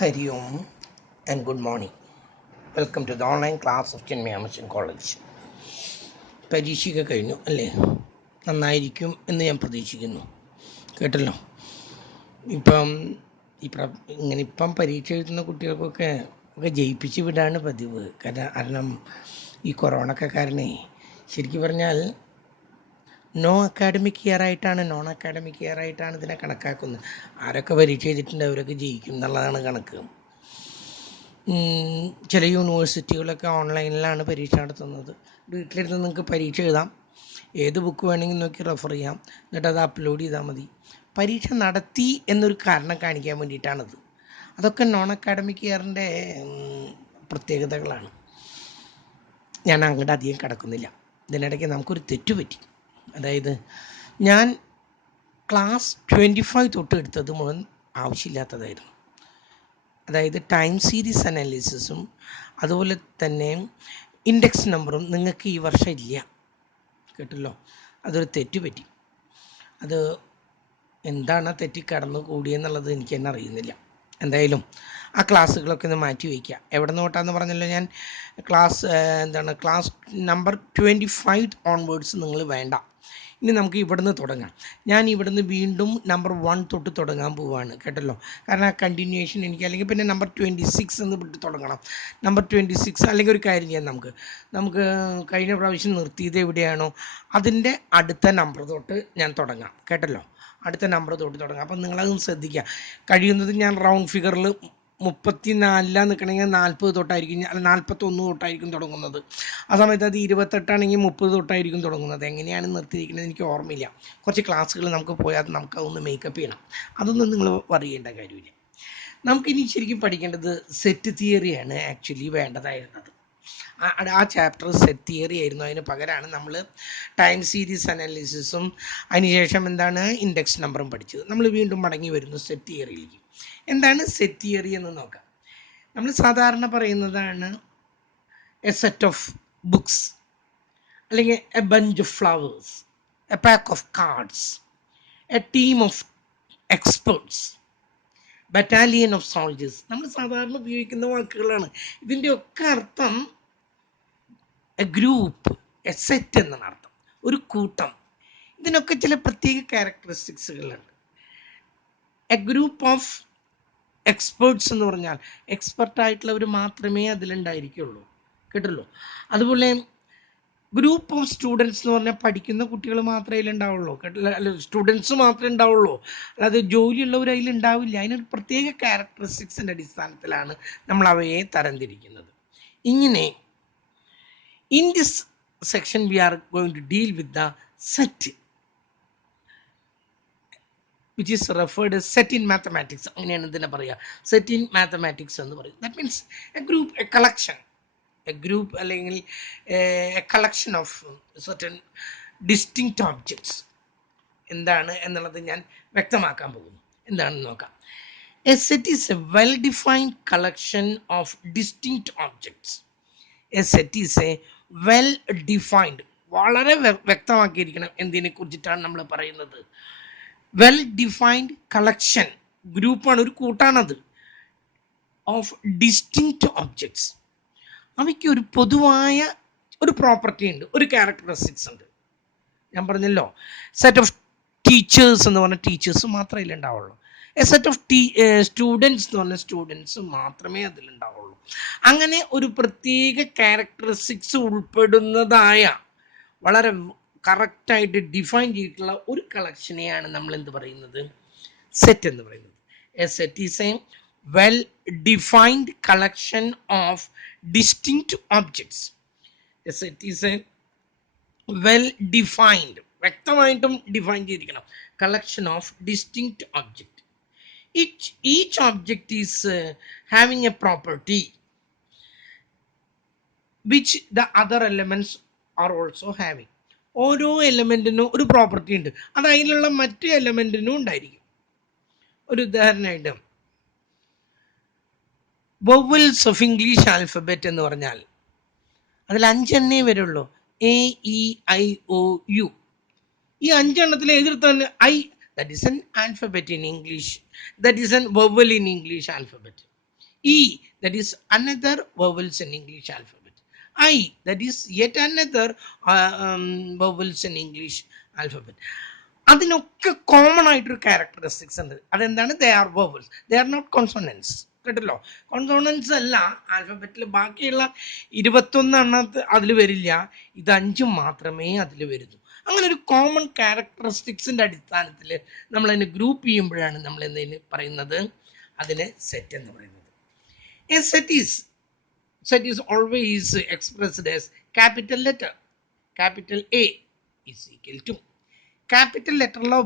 Hari Om and good morning. Welcome to the online class of Chinmay Amazon College. പരീക്ഷയൊക്കെ കഴിഞ്ഞു അല്ലേ? നന്നായിരിക്കും എന്ന് ഞാൻ പ്രതീക്ഷിക്കുന്നു. കേട്ടല്ലോ, ഇപ്പം ഇപ്പം പരീക്ഷ എഴുതുന്ന കുട്ടികൾക്കൊക്കെ ജയിപ്പിച്ച് വിടാണ് പതിവ്. കാരണം ഈ കൊറോണയൊക്കെ കാരണേ ശരിക്കും പറഞ്ഞാൽ നോൺ അക്കാഡമിക് ഇയർ ആയിട്ടാണ് ഇതിനെ കണക്കാക്കുന്നത്. ആരൊക്കെ പരീക്ഷ എഴുതിയിട്ടുണ്ട് അവരൊക്കെ ജയിക്കും എന്നുള്ളതാണ് കണക്ക്. ചില യൂണിവേഴ്സിറ്റികളൊക്കെ ഓൺലൈനിലാണ് പരീക്ഷ നടത്തുന്നത്. വീട്ടിലിരുന്ന് നിങ്ങൾക്ക് പരീക്ഷ എഴുതാം, ഏത് ബുക്ക് വേണമെങ്കിൽ നോക്കി റെഫർ ചെയ്യാം, എന്നിട്ട് അത് അപ്ലോഡ് ചെയ്താൽ മതി. പരീക്ഷ നടത്തി എന്നൊരു കാരണം കാണിക്കാൻ വേണ്ടിയിട്ടാണത്. അതൊക്കെ നോൺ അക്കാഡമിക് ഇയറിൻ്റെ പ്രത്യേകതകളാണ്. ഞാൻ അങ്ങോട്ട് അധികം കിടക്കുന്നില്ല. ഇതിനിടയ്ക്ക് നമുക്കൊരു തെറ്റ് പറ്റി. അതായത് ഞാൻ ക്ലാസ് 25 തൊട്ട് എടുത്തത് മുഴുവൻ ആവശ്യമില്ലാത്തതായിരുന്നു. അതായത് ടൈം സീരീസ് അനാലിസിസും അതുപോലെ തന്നെ ഇൻഡെക്സ് നമ്പറും നിങ്ങൾക്ക് ഈ വർഷം ഇല്ല. കേട്ടല്ലോ, അതൊരു തെറ്റുപറ്റി. അത് എന്താണ് തെറ്റി കടന്നു കൂടിയെന്നുള്ളത് എനിക്ക് തന്നെ അറിയുന്നില്ല. എന്തായാലും ആ ക്ലാസ്സുകളൊക്കെ ഒന്ന് മാറ്റി വയ്ക്കുക. എവിടെ നിന്ന് തൊട്ടാന്ന് പറഞ്ഞല്ലോ ഞാൻ. ക്ലാസ് നമ്പർ 25 ഓൺവേർഡ്സ് നിങ്ങൾ വേണ്ട. ഇനി നമുക്ക് ഇവിടുന്ന് തുടങ്ങാം. ഞാൻ ഇവിടുന്ന് വീണ്ടും നമ്പർ 1 തൊട്ട് തുടങ്ങാൻ പോവുകയാണ്. കേട്ടല്ലോ, കാരണം ആ കണ്ടിന്യൂവേഷൻ എനിക്ക്, അല്ലെങ്കിൽ പിന്നെ നമ്പർ 26 എന്ന് വിട്ട് തുടങ്ങണം. നമ്പർ 26 അല്ലെങ്കിൽ ഒരു കാര്യം ചെയ്യാം, നമുക്ക് കഴിഞ്ഞ പ്രാവശ്യം നിർത്തിയത് എവിടെയാണോ അതിൻ്റെ അടുത്ത നമ്പർ തൊട്ട് ഞാൻ തുടങ്ങാം. കേട്ടല്ലോ, അടുത്ത നമ്പർ തൊട്ട് തുടങ്ങാം. അപ്പം നിങ്ങളതൊന്ന് ശ്രദ്ധിക്കുക. കഴിയുന്നത് ഞാൻ റൗണ്ട് ഫിഗറിൽ 34 നിൽക്കണമെങ്കിൽ 40 തൊട്ടായിരിക്കും, അല്ല 41 തൊട്ടായിരിക്കും തുടങ്ങുന്നത്. ആ സമയത്ത് അത് 28 30 തൊട്ടായിരിക്കും തുടങ്ങുന്നത്. എങ്ങനെയാണ് നിർത്തിയിരിക്കുന്നത് എനിക്ക് ഓർമ്മയില്ല. കുറച്ച് ക്ലാസ്സുകൾ നമുക്ക് പോയാൽ നമുക്കതൊന്ന് മേക്കപ്പ് ചെയ്യണം. അതൊന്നും നിങ്ങൾ പറയേണ്ട കാര്യമില്ല. നമുക്കിനി ശരിക്കും പഠിക്കേണ്ടത് സെറ്റ് തിയറിയാണ് ആക്ച്വലി വേണ്ടതായിരുന്നത്. ആ ചാപ്റ്റർ സെറ്റ് തിയറി ആയിരുന്നു. അതിന് പകരമാണ് നമ്മൾ ടൈം സീരീസ് അനാലിസിസും അതിനുശേഷം എന്താണ് ഇൻഡെക്സ് നമ്പറും പഠിച്ചത്. നമ്മൾ വീണ്ടും മടങ്ങി വരുന്നു സെറ്റ് തിയറിയിലേക്ക്. എന്താണ് സെറ്റ് തിയറി എന്ന് നോക്കാം. നമ്മൾ സാധാരണ പറയുന്നതാണ് എ സെറ്റ് ഓഫ് ബുക്സ്, അല്ലെങ്കിൽ a bunch of flowers, a pack of cards, a team of experts, battalion of soldiers. നമ്മൾ സാധാരണ ഉപയോഗിക്കുന്ന വാക്കുകളാണ്. ഇതിൻ്റെയൊക്കെ അർത്ഥം എ ഗ്രൂപ്പ്, എ സെറ്റ് എന്നാണ് അർത്ഥം, ഒരു കൂട്ടം. ഇതിനൊക്കെ ചില പ്രത്യേക ക്യാരക്ടറിസ്റ്റിക്സുകളുണ്ട്. എ ഗ്രൂപ്പ് ഓഫ് എക്സ്പേർട്സ് എന്ന് പറഞ്ഞാൽ എക്സ്പെർട്ടായിട്ടുള്ളവർ മാത്രമേ അതിലുണ്ടായിരിക്കുള്ളൂ. കേട്ടല്ലോ. അതുപോലെ ഗ്രൂപ്പ് ഓഫ് സ്റ്റുഡൻസ് എന്ന് പറഞ്ഞാൽ പഠിക്കുന്ന കുട്ടികൾ മാത്രമേ അതിലുണ്ടാവുള്ളൂ. കേട്ടില്ല, അല്ല സ്റ്റുഡൻസ് മാത്രമേ ഉണ്ടാവുള്ളൂ, അല്ലാതെ ജോലിയുള്ളവർ അതിലുണ്ടാവില്ല. അതിനൊരു പ്രത്യേക ക്യാരക്ടറിസ്റ്റിക്സിൻ്റെ അടിസ്ഥാനത്തിലാണ് നമ്മൾ അവയെ തരംതിരിക്കുന്നത്. ഇങ്ങനെ in this section we are going to deal with the set, which is referred as set in mathematics. അങ്ങനെയാണ് ഇതിനെ പറയുക, സെറ്റ് ഇൻ മാത്തമാറ്റിക്സ് എന്ന് പറയും. That means a group, a collection, a group അല്ലെങ്കിൽ a collection of certain distinct objects. എന്താണ് എന്നുള്ളത് ഞാൻ വ്യക്തമാക്കാൻ പോകുന്നു. എന്താണെന്ന് നോക്കാം. A set is a well defined collection of distinct objects. A set is a well defined, വളരെ വ്യക്തമാക്കിയിരിക്കണം എന്തിനെ കുറിച്ചിട്ടാണ് നമ്മൾ പറയുന്നത്. വെൽ ഡിഫൈൻഡ് കളക്ഷൻ, ഗ്രൂപ്പാണ്, ഒരു കൂട്ടാണത്, ഓഫ് ഡിസ്റ്റിങ്ക്റ്റ് ഓബ്ജക്ട്സ്. അവയ്ക്ക് ഒരു പൊതുവായ ഒരു പ്രോപ്പർട്ടി ഉണ്ട്, ഒരു ക്യാരക്ടറിസ്റ്റിക്സ് ഉണ്ട്. ഞാൻ പറഞ്ഞല്ലോ, സെറ്റ് ഓഫ് ടീച്ചേഴ്സ് എന്ന് പറഞ്ഞാൽ ടീച്ചേഴ്സ് മാത്രമേ ഇതിലുണ്ടാവുള്ളൂ. എ സെറ്റ് ഓഫ് സ്റ്റുഡൻസ് എന്ന് പറഞ്ഞാൽ സ്റ്റുഡൻസ് മാത്രമേ അതിലുണ്ടാവുള്ളൂ. അങ്ങനെ ഒരു പ്രത്യേക ക്യാരക്ടറിസ്റ്റിക്സ് ഉൾപ്പെടുന്നതായ വളരെ കറക്റ്റായിട്ട് ഡിഫൈൻ ചെയ്തിട്ടുള്ള ഒരു കളക്ഷനെയാണ് നമ്മൾ എന്ത് പറയുന്നത്, സെറ്റ് എന്ന് പറയുന്നത്. A set is a well defined collection of distinct objects. A set is a well defined, വ്യക്തമായിട്ടും ഡിഫൈൻ ചെയ്തിരിക്കണം, collection of distinct object. Each object is having a property which the other elements are also having. ഓരോ എലമെൻറ്റിനും ഒരു property ഉണ്ട്, അത് അതിലുള്ള മറ്റു എലമെൻറ്റിനും ഉണ്ടായിരിക്കും. ഒരു ഉദാഹരണമായിട്ട് വൊവൽസ് ഓഫ് ഇംഗ്ലീഷ് ആൽഫബറ്റ് എന്ന് പറഞ്ഞാൽ അതിൽ 5 എണ്ണേ വരുള്ളൂ. A, E, I, O, U. ഈ 5 എണ്ണത്തിൽ എതിർത്തന്നെ I, that is an alphabet in English, that is an vowel in English alphabet. E, that is another vowels in English alphabet. I, that is yet another vowels in English alphabet. അതിനൊക്കെ common ആയിട്ടൊരു characteristics ഉണ്ട്. അതെന്താണ്? They are vowels, they are not consonants. കേട്ടല്ലോ, consonants അല്ല ആൽഫബറ്റിൽ. ബാക്കിയുള്ള 21 അതിൽ വരില്ല, ഇത് 5 മാത്രമേ അതിൽ വരുന്നു. അങ്ങനെ ഒരു കോമൺ ക്യാരക്ടറിസ്റ്റിക്സിന്റെ അടിസ്ഥാനത്തിൽ നമ്മൾ അതിനെ ഗ്രൂപ്പ് ചെയ്യുമ്പോഴാണ് നമ്മൾ എന്തിന് പറയുന്നത്? അതിനെ സെറ്റ് എന്ന് പറയുന്നത്. A set is always expressed as capital letter. Capital A is equal to capital ലെറ്ററിലോ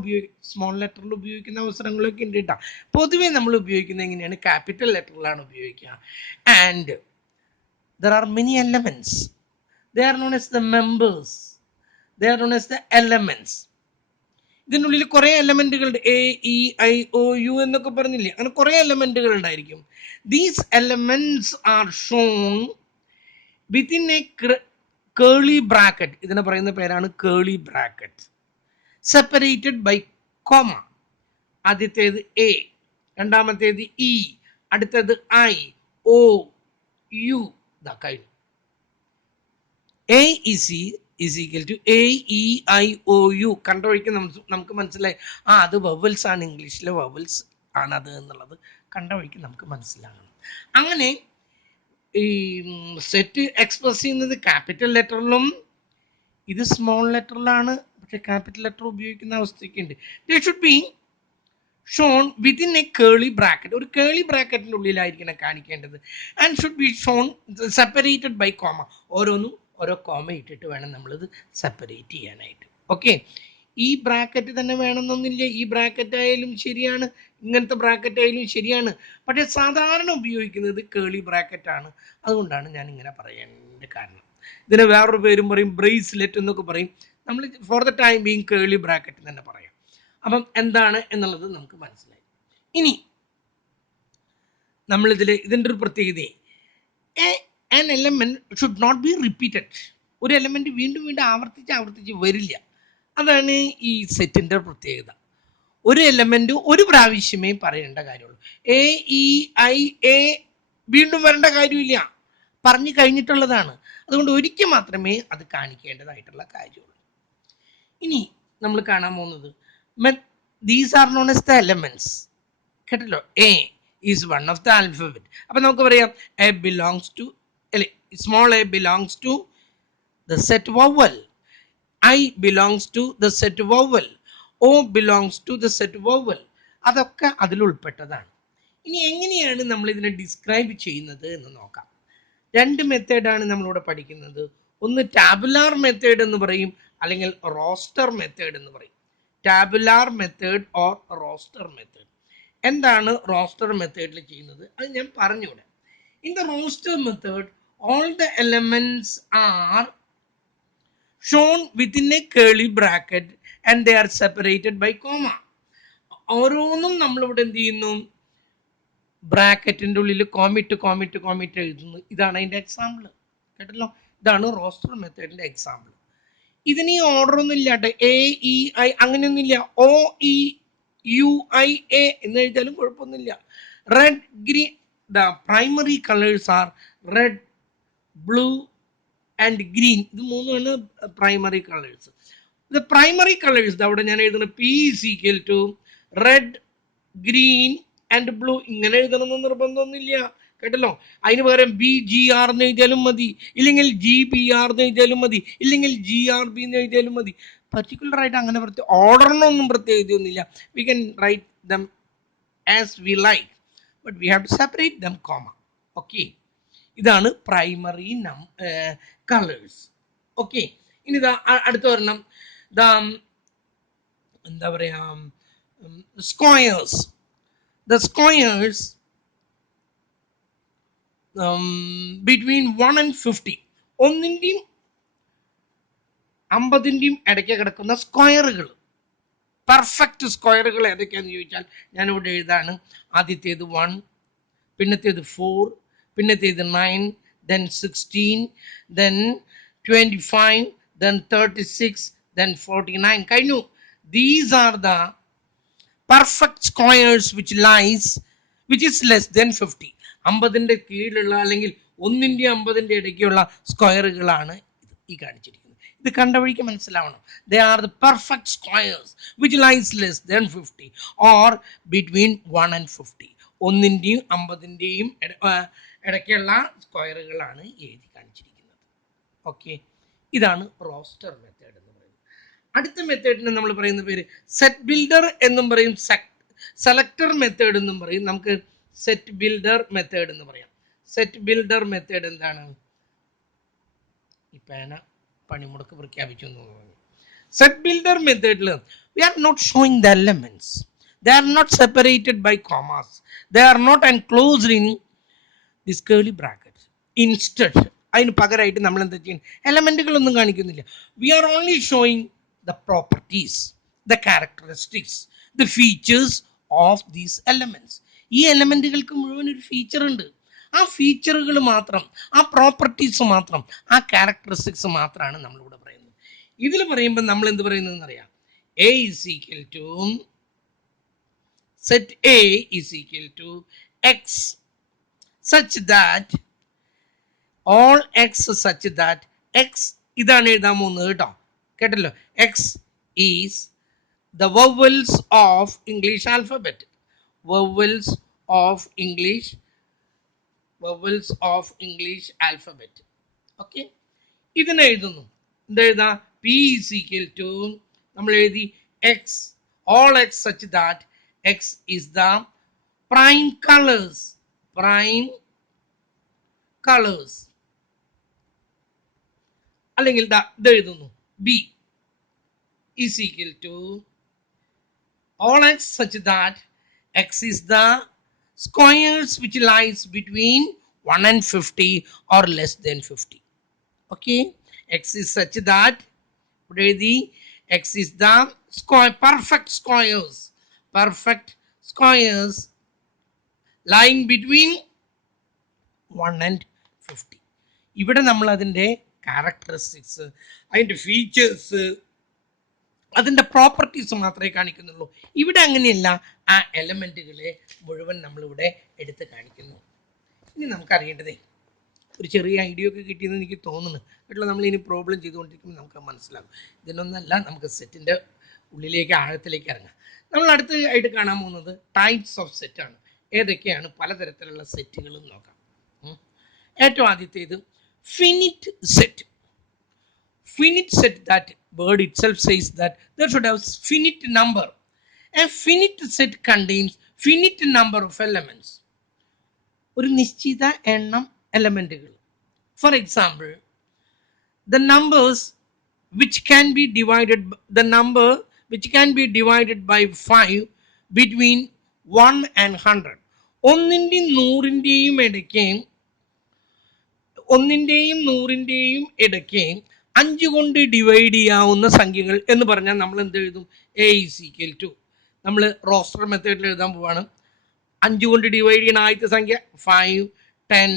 സ്മോൾ ലെറ്ററിൽ ഉപയോഗിക്കുന്ന അവസരങ്ങളൊക്കെ ഉണ്ട് കേട്ടോ. പൊതുവേ നമ്മൾ ഉപയോഗിക്കുന്നത് എങ്ങനെയാണ്? ക്യാപിറ്റൽ ലെറ്ററിലാണ് ഉപയോഗിക്കുക. And there are many elements. They are known as the members, they are known as the elements. ഇതിനുള്ളിൽ കുറെ എലമെന്റുകൾ ഉണ്ട്. A, E, I, O, U എന്നൊക്കെ പറഞ്ഞില്ലേ, അങ്ങനെ കുറെ എലമെന്റുകൾ ഉണ്ടായിരിക്കും. These elements are shown within a curly bracket. ഇതിനെ പറയുന്ന പേരാണ് curly bracket. Separated by comma. ആദ്യത്തേത് എ, രണ്ടാമത്തേത് ഇ, അടുത്തത് ഐ, ഒ, യു. ഇതാ കഴിഞ്ഞു. A is equal to A, E, I, O, U. കണ്ടൊഴിക്ക് നമുക്ക് മനസ്സിലായി, അത് വവൽസ് ആണ്, ഇംഗ്ലീഷിലെ വവൽസ് ആണത് എന്നുള്ളത് കണ്ടൊഴിക്ക് നമുക്ക് മനസ്സിലാകണം. അങ്ങനെ ഈ സെറ്റ് എക്സ്പ്രസ് ചെയ്യുന്നത് ക്യാപിറ്റൽ ലെറ്ററിലും ഇത് സ്മോൾ ലെറ്ററിലാണ്. പക്ഷെ ക്യാപിറ്റൽ ലെറ്റർ ഉപയോഗിക്കുന്ന അവസ്ഥയൊക്കെ ഉണ്ട്. They should be shown within a curly bracket. ഒരു കേളി ബ്രാക്കറ്റിൻ്റെ ഉള്ളിലായിരിക്കണം കാണിക്കേണ്ടത്. And should be shown separated by comma. ഓരോന്നും ഓരോ കോമ ഇട്ടിട്ട് വേണം നമ്മളിത് സെപ്പറേറ്റ് ചെയ്യാനായിട്ട്. ഓക്കെ, ഈ ബ്രാക്കറ്റ് തന്നെ വേണമെന്നൊന്നുമില്ല. ഈ ബ്രാക്കറ്റ് ആയാലും ശരിയാണ്, ഇങ്ങനത്തെ ബ്രാക്കറ്റ് ആയാലും ശരിയാണ്. പക്ഷേ സാധാരണ ഉപയോഗിക്കുന്നത് കേളി ബ്രാക്കറ്റ് ആണ്. അതുകൊണ്ടാണ് ഞാൻ ഇങ്ങനെ പറയേണ്ട കാരണം. ഇതിന് വേറൊരു പേരും പറയും, ബ്രേസ്ലെറ്റ് എന്നൊക്കെ പറയും. നമ്മൾ for the time being Keli bracket തന്നെ പറയാം. അപ്പം എന്താണ് എന്നുള്ളത് നമുക്ക് മനസ്സിലായി. ഇനി നമ്മളിതിൽ ഇതിൻ്റെ ഒരു പ്രത്യേകത, an element should not be repeated. ഒരു എലമെന്റ് വീണ്ടും വീണ്ടും ആവർത്തിച്ച് വരില്ല. അതാണ് ഈ സെറ്റിന്റെ പ്രത്യേകത. ഒരു എലമെന്റ് ഒരു പ്രാവശ്യമേ പറയേണ്ട കാര്യമുള്ളൂ. എ, ഇ, ഐ, എ വീണ്ടും വരേണ്ട കാര്യമില്ല, പറഞ്ഞു കഴിഞ്ഞിട്ടുള്ളതാണ്. അതുകൊണ്ട് ഒരിക്കൽ മാത്രമേ അത് കാണിക്കേണ്ടതായിട്ടുള്ള കാര്യമുള്ളൂ. ഇനി നമ്മൾ കാണാൻ പോകുന്നത് these are known as the elements. കേട്ടല്ലോ, A is one of the alphabet. അപ്പൊ നമുക്ക് പറയാം എ ബിലോങ്സ് ടു, അല്ലെ, small A belongs to the set vowel, I belongs to the set vowel, O belongs to the set vowel. അതൊക്കെ അതിൽ ഉൾപ്പെട്ടതാണ്. ഇനി എങ്ങനെയാണ് നമ്മൾ ഇതിനെ ഡിസ്ക്രൈബ് ചെയ്യുന്നത് എന്ന് നോക്കാം. 2 മെത്തേഡാണ് നമ്മളിവിടെ പഠിക്കുന്നത്. ഒന്ന് ടാബുലാർ മെത്തേഡ് എന്ന് പറയും, അല്ലെങ്കിൽ റോസ്റ്റർ മെത്തേഡ് എന്ന് പറയും. Tabular method or roster method. എന്താണ് റോസ്റ്റർ മെത്തേഡിൽ ചെയ്യുന്നത് അത് ഞാൻ പറഞ്ഞുകൂടെ. In the roster method all the elements are shown within a curly bracket and they are separated by comma. ഓരോന്നും നമ്മളിവിടെ എന്ത് ചെയ്യുന്നു? ബ്രാക്കറ്റിൻ്റെ ഉള്ളിൽ കോമിറ്റ് എഴുതുന്നു. ഇതാണ് അതിൻ്റെ എക്സാമ്പിൾ. കേട്ടല്ലോ, ഇതാണ് റോസ്റ്റർ മെത്തേഡിൻ്റെ എക്സാമ്പിൾ. ഇതിന് ഈ ഓർഡർ ഒന്നും ഇല്ലാട്ടെ, എ, ഇ, ഐ അങ്ങനെയൊന്നുമില്ല. O, E, U, I, A എന്ന് എഴുതിയാലും കുഴപ്പമൊന്നുമില്ല. Red, green, the primary colours are red, blue and green. ഇത് മൂന്നുമാണ് primary colours. The primary colours അവിടെ ഞാൻ എഴുതുന്നത് P is equal to red, green and blue. ഇങ്ങനെ എഴുതണമെന്ന് നിർബന്ധമൊന്നുമില്ല. കേട്ടല്ലോ, അതിന് പകരം ബി ജി ആർ എന്ന് എഴുതിയാലും മതി, ഇല്ലെങ്കിൽ ജി ബി ആർ എന്ന് എഴുതിയാലും മതി, ഇല്ലെങ്കിൽ ജി ആർ ബി എന്ന് എഴുതിയാലും മതി. പർട്ടിക്കുലർ ആയിട്ട് അങ്ങനെ ഓർഡറിനൊന്നും പ്രത്യേകതയൊന്നുമില്ല. We can write them as we like, but we have to separate them comma. Okay, ഇതാണ് പ്രൈമറി കളേഴ്സ്. ഓക്കെ, ഇനി ഇതാ അടുത്ത ഒരെണ്ണം, എന്താ പറയാ, squares. The squares between 1 and 50, 1-ന്റെയും 50-ന്റെയും ഇടയ്ക്ക് കിടക്കുന്ന സ്ക്വയറുകൾ, പെർഫെക്റ്റ് സ്ക്വയറുകൾ ഏതൊക്കെയാണെന്ന് ചോദിച്ചാൽ ഞാനിവിടെ എഴുതാണ്. ആദ്യത്തേത് 1, പിന്നത്തേത് 4, പിന്നത്തേത് 9, then 16, then 25, then 36, then 49. കഴിഞ്ഞു. These are the perfect squares which lies which is less than 50. 50ന്റെ കീഴിലുള്ള അല്ലെങ്കിൽ 1ന്റെ 50ന്റെ ഇടയ്ക്കുള്ള സ്ക്വയറുകളാണ് ഈ കാണിച്ചിരിക്കുന്നത്. ഇത് കണ്ട വഴിക്ക് മനസ്സിലാവണം. They are the perfect squares which lies less than 50 or between 1 and 50. 1ന്റെയും 50ന്റെയും ഇടയ്ക്കുള്ള സ്ക്വയറുകളാണ് എഴുതി കാണിച്ചിരിക്കുന്നത്. ഓക്കെ, ഇതാണ് റോസ്റ്റർ മെത്തേഡ് എന്ന് പറയുന്നത്. അടുത്ത മെത്തേഡിന് നമ്മൾ പറയുന്ന പേര് സെറ്റ് ബിൽഡർ എന്നും പറയും, സെലക്ടർ മെത്തേഡ് എന്നും പറയും. നമുക്ക് സെറ്റ് ബിൽഡർ മെത്തേഡ് എന്ന് പറയാം. സെറ്റ് ബിൽഡർ മെത്തേഡ് എന്താണ്? ഈ പേന പണിമുടക്ക് പ്രഖ്യാപിച്ചു എന്ന് പറഞ്ഞു. സെറ്റ് ബിൽഡർ മെത്തേഡിൽ we are not showing the elements, they are not separated by commas, they are not enclosed in this curly bracket. Instead, അതിന് പകരമായിട്ട് നമ്മൾ എന്താ ചെയ്യുന്നത്? എലമെന്റുകളൊന്നും കാണിക്കുന്നില്ല. We are only showing the properties, the characteristics, the features of these elements. ഈ എലമെന്റുകൾക്ക് മുഴുവൻ ഒരു ഫീച്ചർ ഉണ്ട്. ആ ഫീച്ചറുകൾ മാത്രം, ആ പ്രോപ്പർട്ടീസ് മാത്രം, ആ ക്യാരക്ടറിസ്റ്റിക്സ് മാത്രമാണ് നമ്മളിവിടെ പറയുന്നത്. ഇതിൽ പറയുമ്പോൾ നമ്മൾ എന്ത് പറയുന്നതെന്ന് അറിയാം. A is equal to set A is equal to X such that all x such that x ഇതാണ് എഴുതാൻ പോകുന്നത് കേട്ടോ, കേട്ടല്ലോ. x is the vowels of English alphabet, vowels of English alphabet. Okay, ഇതിനെ എഴുതുന്നു. എന്തെഴുതാ? p is equal to നമ്മൾ എഴുതി x, all x such that x is the prime colors അല്ലെങ്കിൽ ഇത് എഴുതുന്നു. b is equal to all x such that x is the squares which lies between 1 and 50 or less than 50. Okay, x is such that x is the perfect squares lying between 1 and 50. ഇവിടെ നമ്മൾ അതിൻ്റെ characteristics, അതിൻ്റെ features, അതിൻ്റെ properties മാത്രമേ കാണിക്കുന്നുള്ളൂ. ഇവിടെ അങ്ങനെയല്ല, ആ എലമെൻറ്റുകളെ മുഴുവൻ നമ്മളിവിടെ എടുത്ത് കാണിക്കുന്നു. ഇനി നമുക്കറിയേണ്ടതേ ഒരു ചെറിയ ഐഡിയ ഒക്കെ കിട്ടിയെന്ന് എനിക്ക് തോന്നുന്നു കേട്ടോ. നമ്മൾ ഇനി പ്രോബ്ലം ചെയ്തുകൊണ്ടിരിക്കുമ്പോൾ നമുക്ക് മനസ്സിലാകും. ഇതിനൊന്നല്ല, നമുക്ക് സെറ്റിൻ്റെ ഉള്ളിലേക്ക് ആഴത്തിലേക്ക് ഇറങ്ങാം. നമ്മൾ അടുത്തതായിട്ട് കാണാൻ പോകുന്നത് ടൈപ്സ് ഓഫ് സെറ്റാണ്. ഏതൊക്കെയാണ് പലതരത്തിലുള്ള സെറ്റുകളും നോക്കാം. ഏറ്റവും ആദ്യത്തേത് finite set. Finite set, that word itself says that there should have finite number. A finite set contains finite number of elements. ഒരു നിശ്ചിത എണ്ണം എലമെന്റുകൾ. For example, the number which can be divided by 5 between 1 and 100. ഒന്നിൻ്റെയും നൂറിൻ്റെയും ഇടയ്ക്ക് 5 കൊണ്ട് divide ചെയ്യാവുന്ന സംഖ്യകൾ എന്ന് പറഞ്ഞാൽ നമ്മൾ എന്ത് എഴുതും? എ ഈസ് ഈക്വൽ ടു, നമ്മൾ റോസ്റ്റർ മെത്തേഡിൽ എഴുതാൻ പോവാണ്. 5 കൊണ്ട് ഡിവൈഡ് ചെയ്യുന്ന ആദ്യത്തെ സംഖ്യ 5, 10,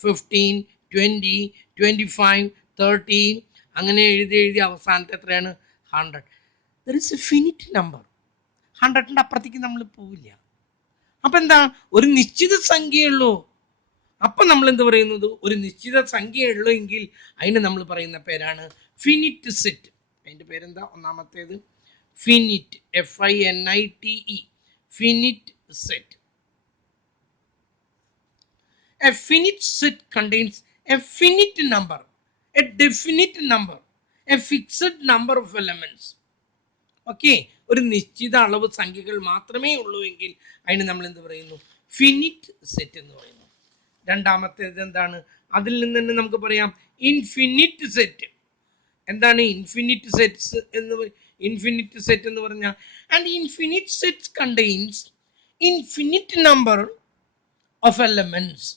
15, 20, 25, 30, അങ്ങനെ എഴുതി അവസാനത്തെ എത്രയാണ്? 100. There is a finite number. 100ൻ്റെ അപ്പുറത്തേക്ക് നമ്മൾ പോവില്ല. അപ്പം എന്താ? ഒരു നിശ്ചിത സംഖ്യയുള്ളൂ. അപ്പം നമ്മൾ എന്ത് പറയുന്നത്? ഒരു നിശ്ചിത സംഖ്യ ഉള്ളൂ എങ്കിൽ അതിന് നമ്മൾ പറയുന്ന പേരാണ് ഫിനിറ്റ് സെറ്റ്. അതിൻ്റെ പേരെന്താ? ഒന്നാമത്തേത് finite, FINITE, finite set. A finite set contains a finite number, a definite number, a fixed number of elements. Okay, ഒരു നിശ്ചിത അളവ് സംഖ്യകൾ മാത്രമേ ഉള്ളൂ എങ്കിൽ അതിന് നമ്മൾ എന്ത് പറയുന്നു? ഫിനിറ്റ് സെറ്റ് എന്ന് പറയുന്നു. രണ്ടാമത്തേത് എന്താണ്? അതിൽ നിന്ന് തന്നെ നമുക്ക് പറയാം ഇൻഫിനിറ്റ് സെറ്റ്. എന്താണ് ഇൻഫിനിറ്റ് സെറ്റ്സ് എന്ന് പറഞ്ഞാൽ? And infinite sets contains infinite number of elements.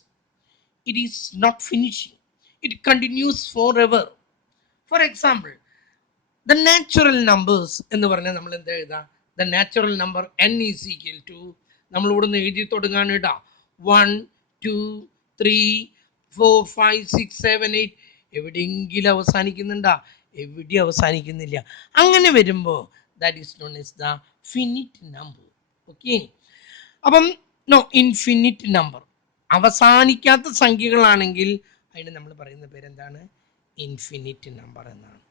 It is not finishing, it continues for ever. For example, the natural numbers എന്ന് പറഞ്ഞാൽ നമ്മൾ എന്താ എഴുതാം? The natural number n is equal to, നമ്മൾ ഇവിടെ നിന്ന് എഴുതി തുടങ്ങാണ് കേട്ടോ. 1, 2, 3, 4, 5, 6, 7, 8. എവിടെയെങ്കിലും അവസാനിക്കുന്നുണ്ടാ? എവിടെയും അവസാനിക്കുന്നില്ല. അങ്ങനെ വരുമ്പോൾ that is known as the finite number. Okay, അപ്പം നോ, ഇൻഫിനിറ്റ് നമ്പർ. അവസാനിക്കാത്ത സംഖ്യകളാണെങ്കിൽ അതിന് നമ്മൾ പറയുന്ന പേരെന്താണ്? ഇൻഫിനിറ്റ് നമ്പർ എന്നാണ്.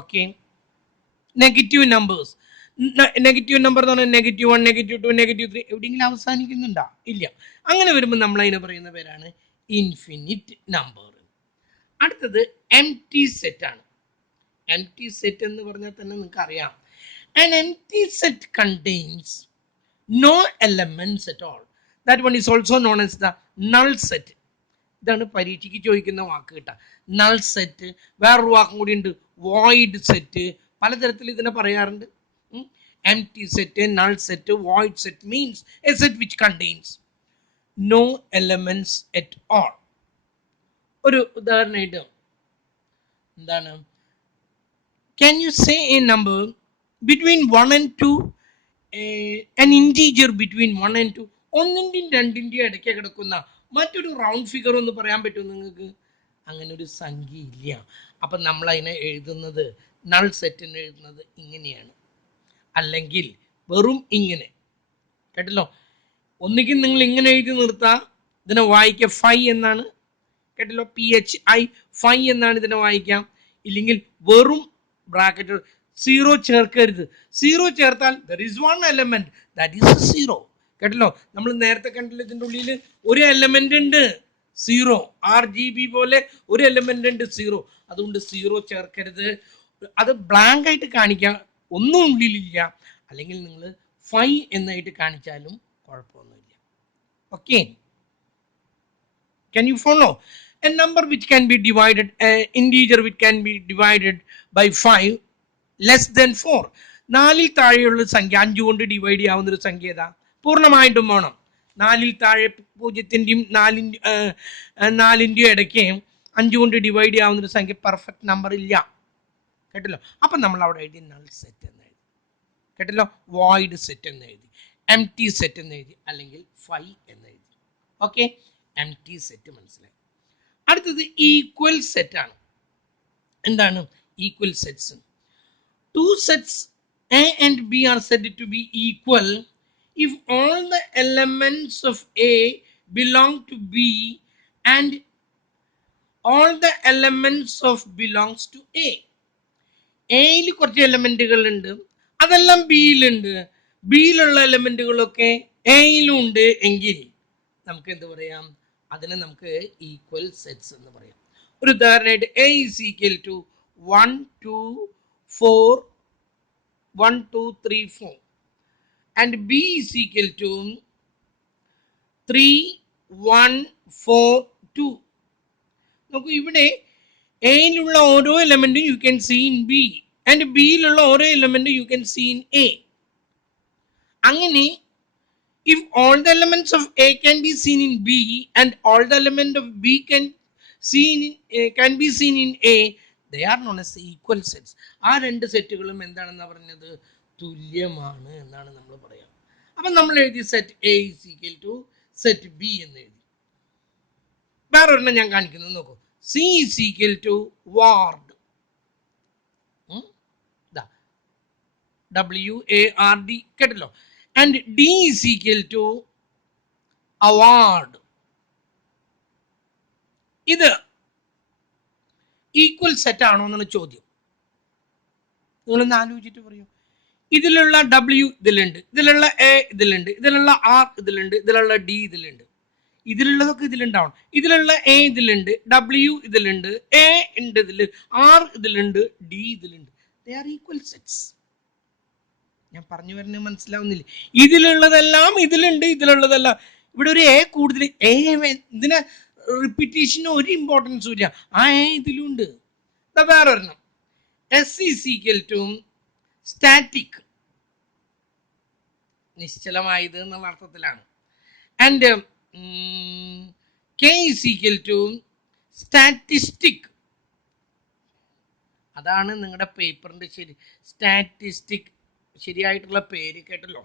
Okay. Negative numbers. Negative number എന്ന് പറഞ്ഞാൽ -1, -2, -3 എവിടെയെങ്കിലും അവസാനിക്കുന്നുണ്ടോ? ഇല്ല. അങ്ങനെ വരുമ്പോൾ നമ്മൾ അതിനെ പറയുന്ന പേരാണ് ഇൻഫിനിറ്റ് നമ്പർ. അടുത്തത് എം ടി സെറ്റ് ആണ്. എം ടി സെറ്റ് എന്ന് പറഞ്ഞാൽ തന്നെ നിങ്ങൾക്ക് അറിയാം, an empty set contains no elements at all. That one is also known as the null set. ഇതാണ് പരീക്ഷയ്ക്ക് ചോദിക്കുന്ന വാക്ക് കേട്ടോ, നൾ സെറ്റ്. വേറൊരു വാക്കും കൂടി ഉണ്ട്, വോയിഡ് സെറ്റ്. പലതരത്തിൽ ഇതിനെ പറയാറുണ്ട്. Empty set, null set, void set means a set which contains no elements at all. ഒരു ഉദാഹരണമായിട്ട് എന്താണ്, can you say a number between 1 and 2, an integer between 1 and 2? ഒന്നിൻ്റെയും രണ്ടിൻ്റെയും ഇടയ്ക്ക് കിടക്കുന്ന മറ്റൊരു റൗണ്ട് ഫിഗർ ഒന്ന് പറയാൻ പറ്റുമോ നിങ്ങൾക്ക്? അങ്ങനെ ഒരു സംഖ്യ ഇല്ല. അപ്പം നമ്മൾ അതിനെ എഴുതുന്നത്, നൾ സെറ്റിന് എഴുതുന്നത് ഇങ്ങനെയാണ്, അല്ലെങ്കിൽ വെറും ഇങ്ങനെ. കേട്ടല്ലോ? ഒന്നുകിൽ നിങ്ങൾ ഇങ്ങനെ എഴുതി നിർത്താം, ഇതിനെ വായിക്കുക ഫൈ എന്നാണ്. കേട്ടല്ലോ? PHI, ഫൈ എന്നാണ് ഇതിനെ വായിക്കാം. ഇല്ലെങ്കിൽ വെറും ബ്രാക്കറ്റ്, സീറോ ചേർക്കരുത്. സീറോ ചേർത്താൽ there is one element, that is zero. കേട്ടല്ലോ? നമ്മൾ നേരത്തെ കണ്ടില്ല, ഇതിൻ്റെ ഉള്ളിൽ ഒരു എലമെന്റ് ഉണ്ട്, സീറോ. RGB പോലെ ഒരു എലമെന്റ് ഉണ്ട്, സീറോ. അതുകൊണ്ട് സീറോ ചേർക്കരുത്. അത് ബ്ലാങ്ക് ആയിട്ട് കാണിക്കാം, ഒന്നും ഉള്ളിലില്ല. അല്ലെങ്കിൽ നിങ്ങൾ ഫൈ എന്നായിട്ട് കാണിച്ചാലും കുഴപ്പമൊന്നുമില്ല. Okay, can you follow? A number which can be divided, an integer which can be divided by 5 less than 4. 4ൽ താഴെയുള്ള സംഖ്യ 5 കൊണ്ട് ഡിവൈഡ് ചെയ്യാവുന്ന ഒരു സംഖ്യ ഏതാ? പൂർണ്ണമായിട്ടും വേണം. 4ൽ താഴെ 0-ൻ്റെയും 4-ൻ്റെയും ഇടയ്ക്ക് 5 കൊണ്ട് ഡിവൈഡ് ചെയ്യാവുന്ന ഒരു സംഖ്യ, പെർഫെക്റ്റ് നമ്പർ ഇല്ല. കേട്ടല്ലോ? അപ്പം നമ്മൾ അവിടെ എഴുതി നൾ സെറ്റ് എന്ന് എഴുതി. കേട്ടല്ലോ? വോയിഡ് സെറ്റ് എന്ന് എഴുതി, എം ടി സെറ്റ് എന്ന് എഴുതി, അല്ലെങ്കിൽ ഫൈ എന്ന് എഴുതി. ഓക്കെ, എം ടി സെറ്റ് മനസ്സിലായി. അടുത്തത് ഈക്വൽ സെറ്റ് ആണ്. എന്താണ് equal sets? Two sets A and B are said to be equal if all the elements of A belong to B and all the elements of belongs to A. എയിൽ കുറച്ച് എലമെന്റുകൾ ഉണ്ട്, അതെല്ലാം ബിയിലുണ്ട്. ബിയിലുള്ള എലമെന്റുകളൊക്കെ എയിലും ഉണ്ട് എങ്കിൽ നമുക്ക് എന്ത് പറയാം? അതിനെ നമുക്ക് ഈക്വൽ സെറ്റ്സ് എന്ന് പറയാം. ഒരു ഉദാഹരണമായിട്ട് A is equal to 1, 2, 4, 1, 2, 3, 4 and B is equal to 3, 1, 4, 2. നോക്കൂ, ഇവിടെ എയിലുള്ള ഓരോ എലമെന്റും you can see in B and ബിയിലുള്ള ഓരോ എലമെന്റും you can see in A. അങ്ങനെ if all the elements of A can be seen in B and all the element of B can be seen in A, they are known as equal sets. ആ രണ്ട് സെറ്റുകളും എന്താണെന്ന് പറഞ്ഞത്? തുല്യമാണ് എന്നാണ് നമ്മൾ പറയാം. അപ്പം നമ്മൾ എഴുതി set A is equal to set B എന്ന് എഴുതി. വേറൊരെണ്ണം ഞാൻ കാണിക്കുന്നത് നോക്കൂ. C is equal to ward, WARD. കേട്ടല്ലോ? and D is equal to award. ഇത് ഈക്വൽ സെറ്റ് ആണോ എന്നാണ് ചോദ്യം. നിങ്ങളൊന്ന് ആലോചിച്ചിട്ട് പറയൂ. ഇതിലുള്ള W ഇതിലുണ്ട്, ഇതിലുള്ള A ഇതിലുണ്ട്, ഇതിലുള്ള R ഇതിലുണ്ട്, ഇതിലുള്ള D ഇതിലുണ്ട്. ഇതിലുള്ളതൊക്കെ ഇതിലുണ്ടാവണം. ഇതിലുള്ള A ഇതിലുണ്ട്, W ഇതിലുണ്ട്, A ഉണ്ട് ഇതിൽ, R ഇതിലുണ്ട്, D ഇതിലുണ്ട്. They are equal sets. ഞാൻ പറഞ്ഞു വരുന്നത് മനസ്സിലാവുന്നില്ല? ഇതിലുള്ളതെല്ലാം ഇതിലുണ്ട്, ഇതിലുള്ളതെല്ലാം. ഇവിടെ ഒരു A കൂടുതൽ, ഇതിന് റിപ്പീറ്റേഷന് ഒരു ഇമ്പോർട്ടൻസും ഇല്ല. ആ A ഇതിലുണ്ട്. വേറെ ഒരെണ്ണം S is equal to static, നിശ്ചലമായത് എന്നുള്ള അർത്ഥത്തിലാണ്. And K is equal to statistic. അതാണ് നിങ്ങളുടെ പേപ്പറിന്റെ ശരി, സ്റ്റാറ്റിസ്റ്റിക് ശരിയായിട്ടുള്ള പേര്. കേട്ടല്ലോ?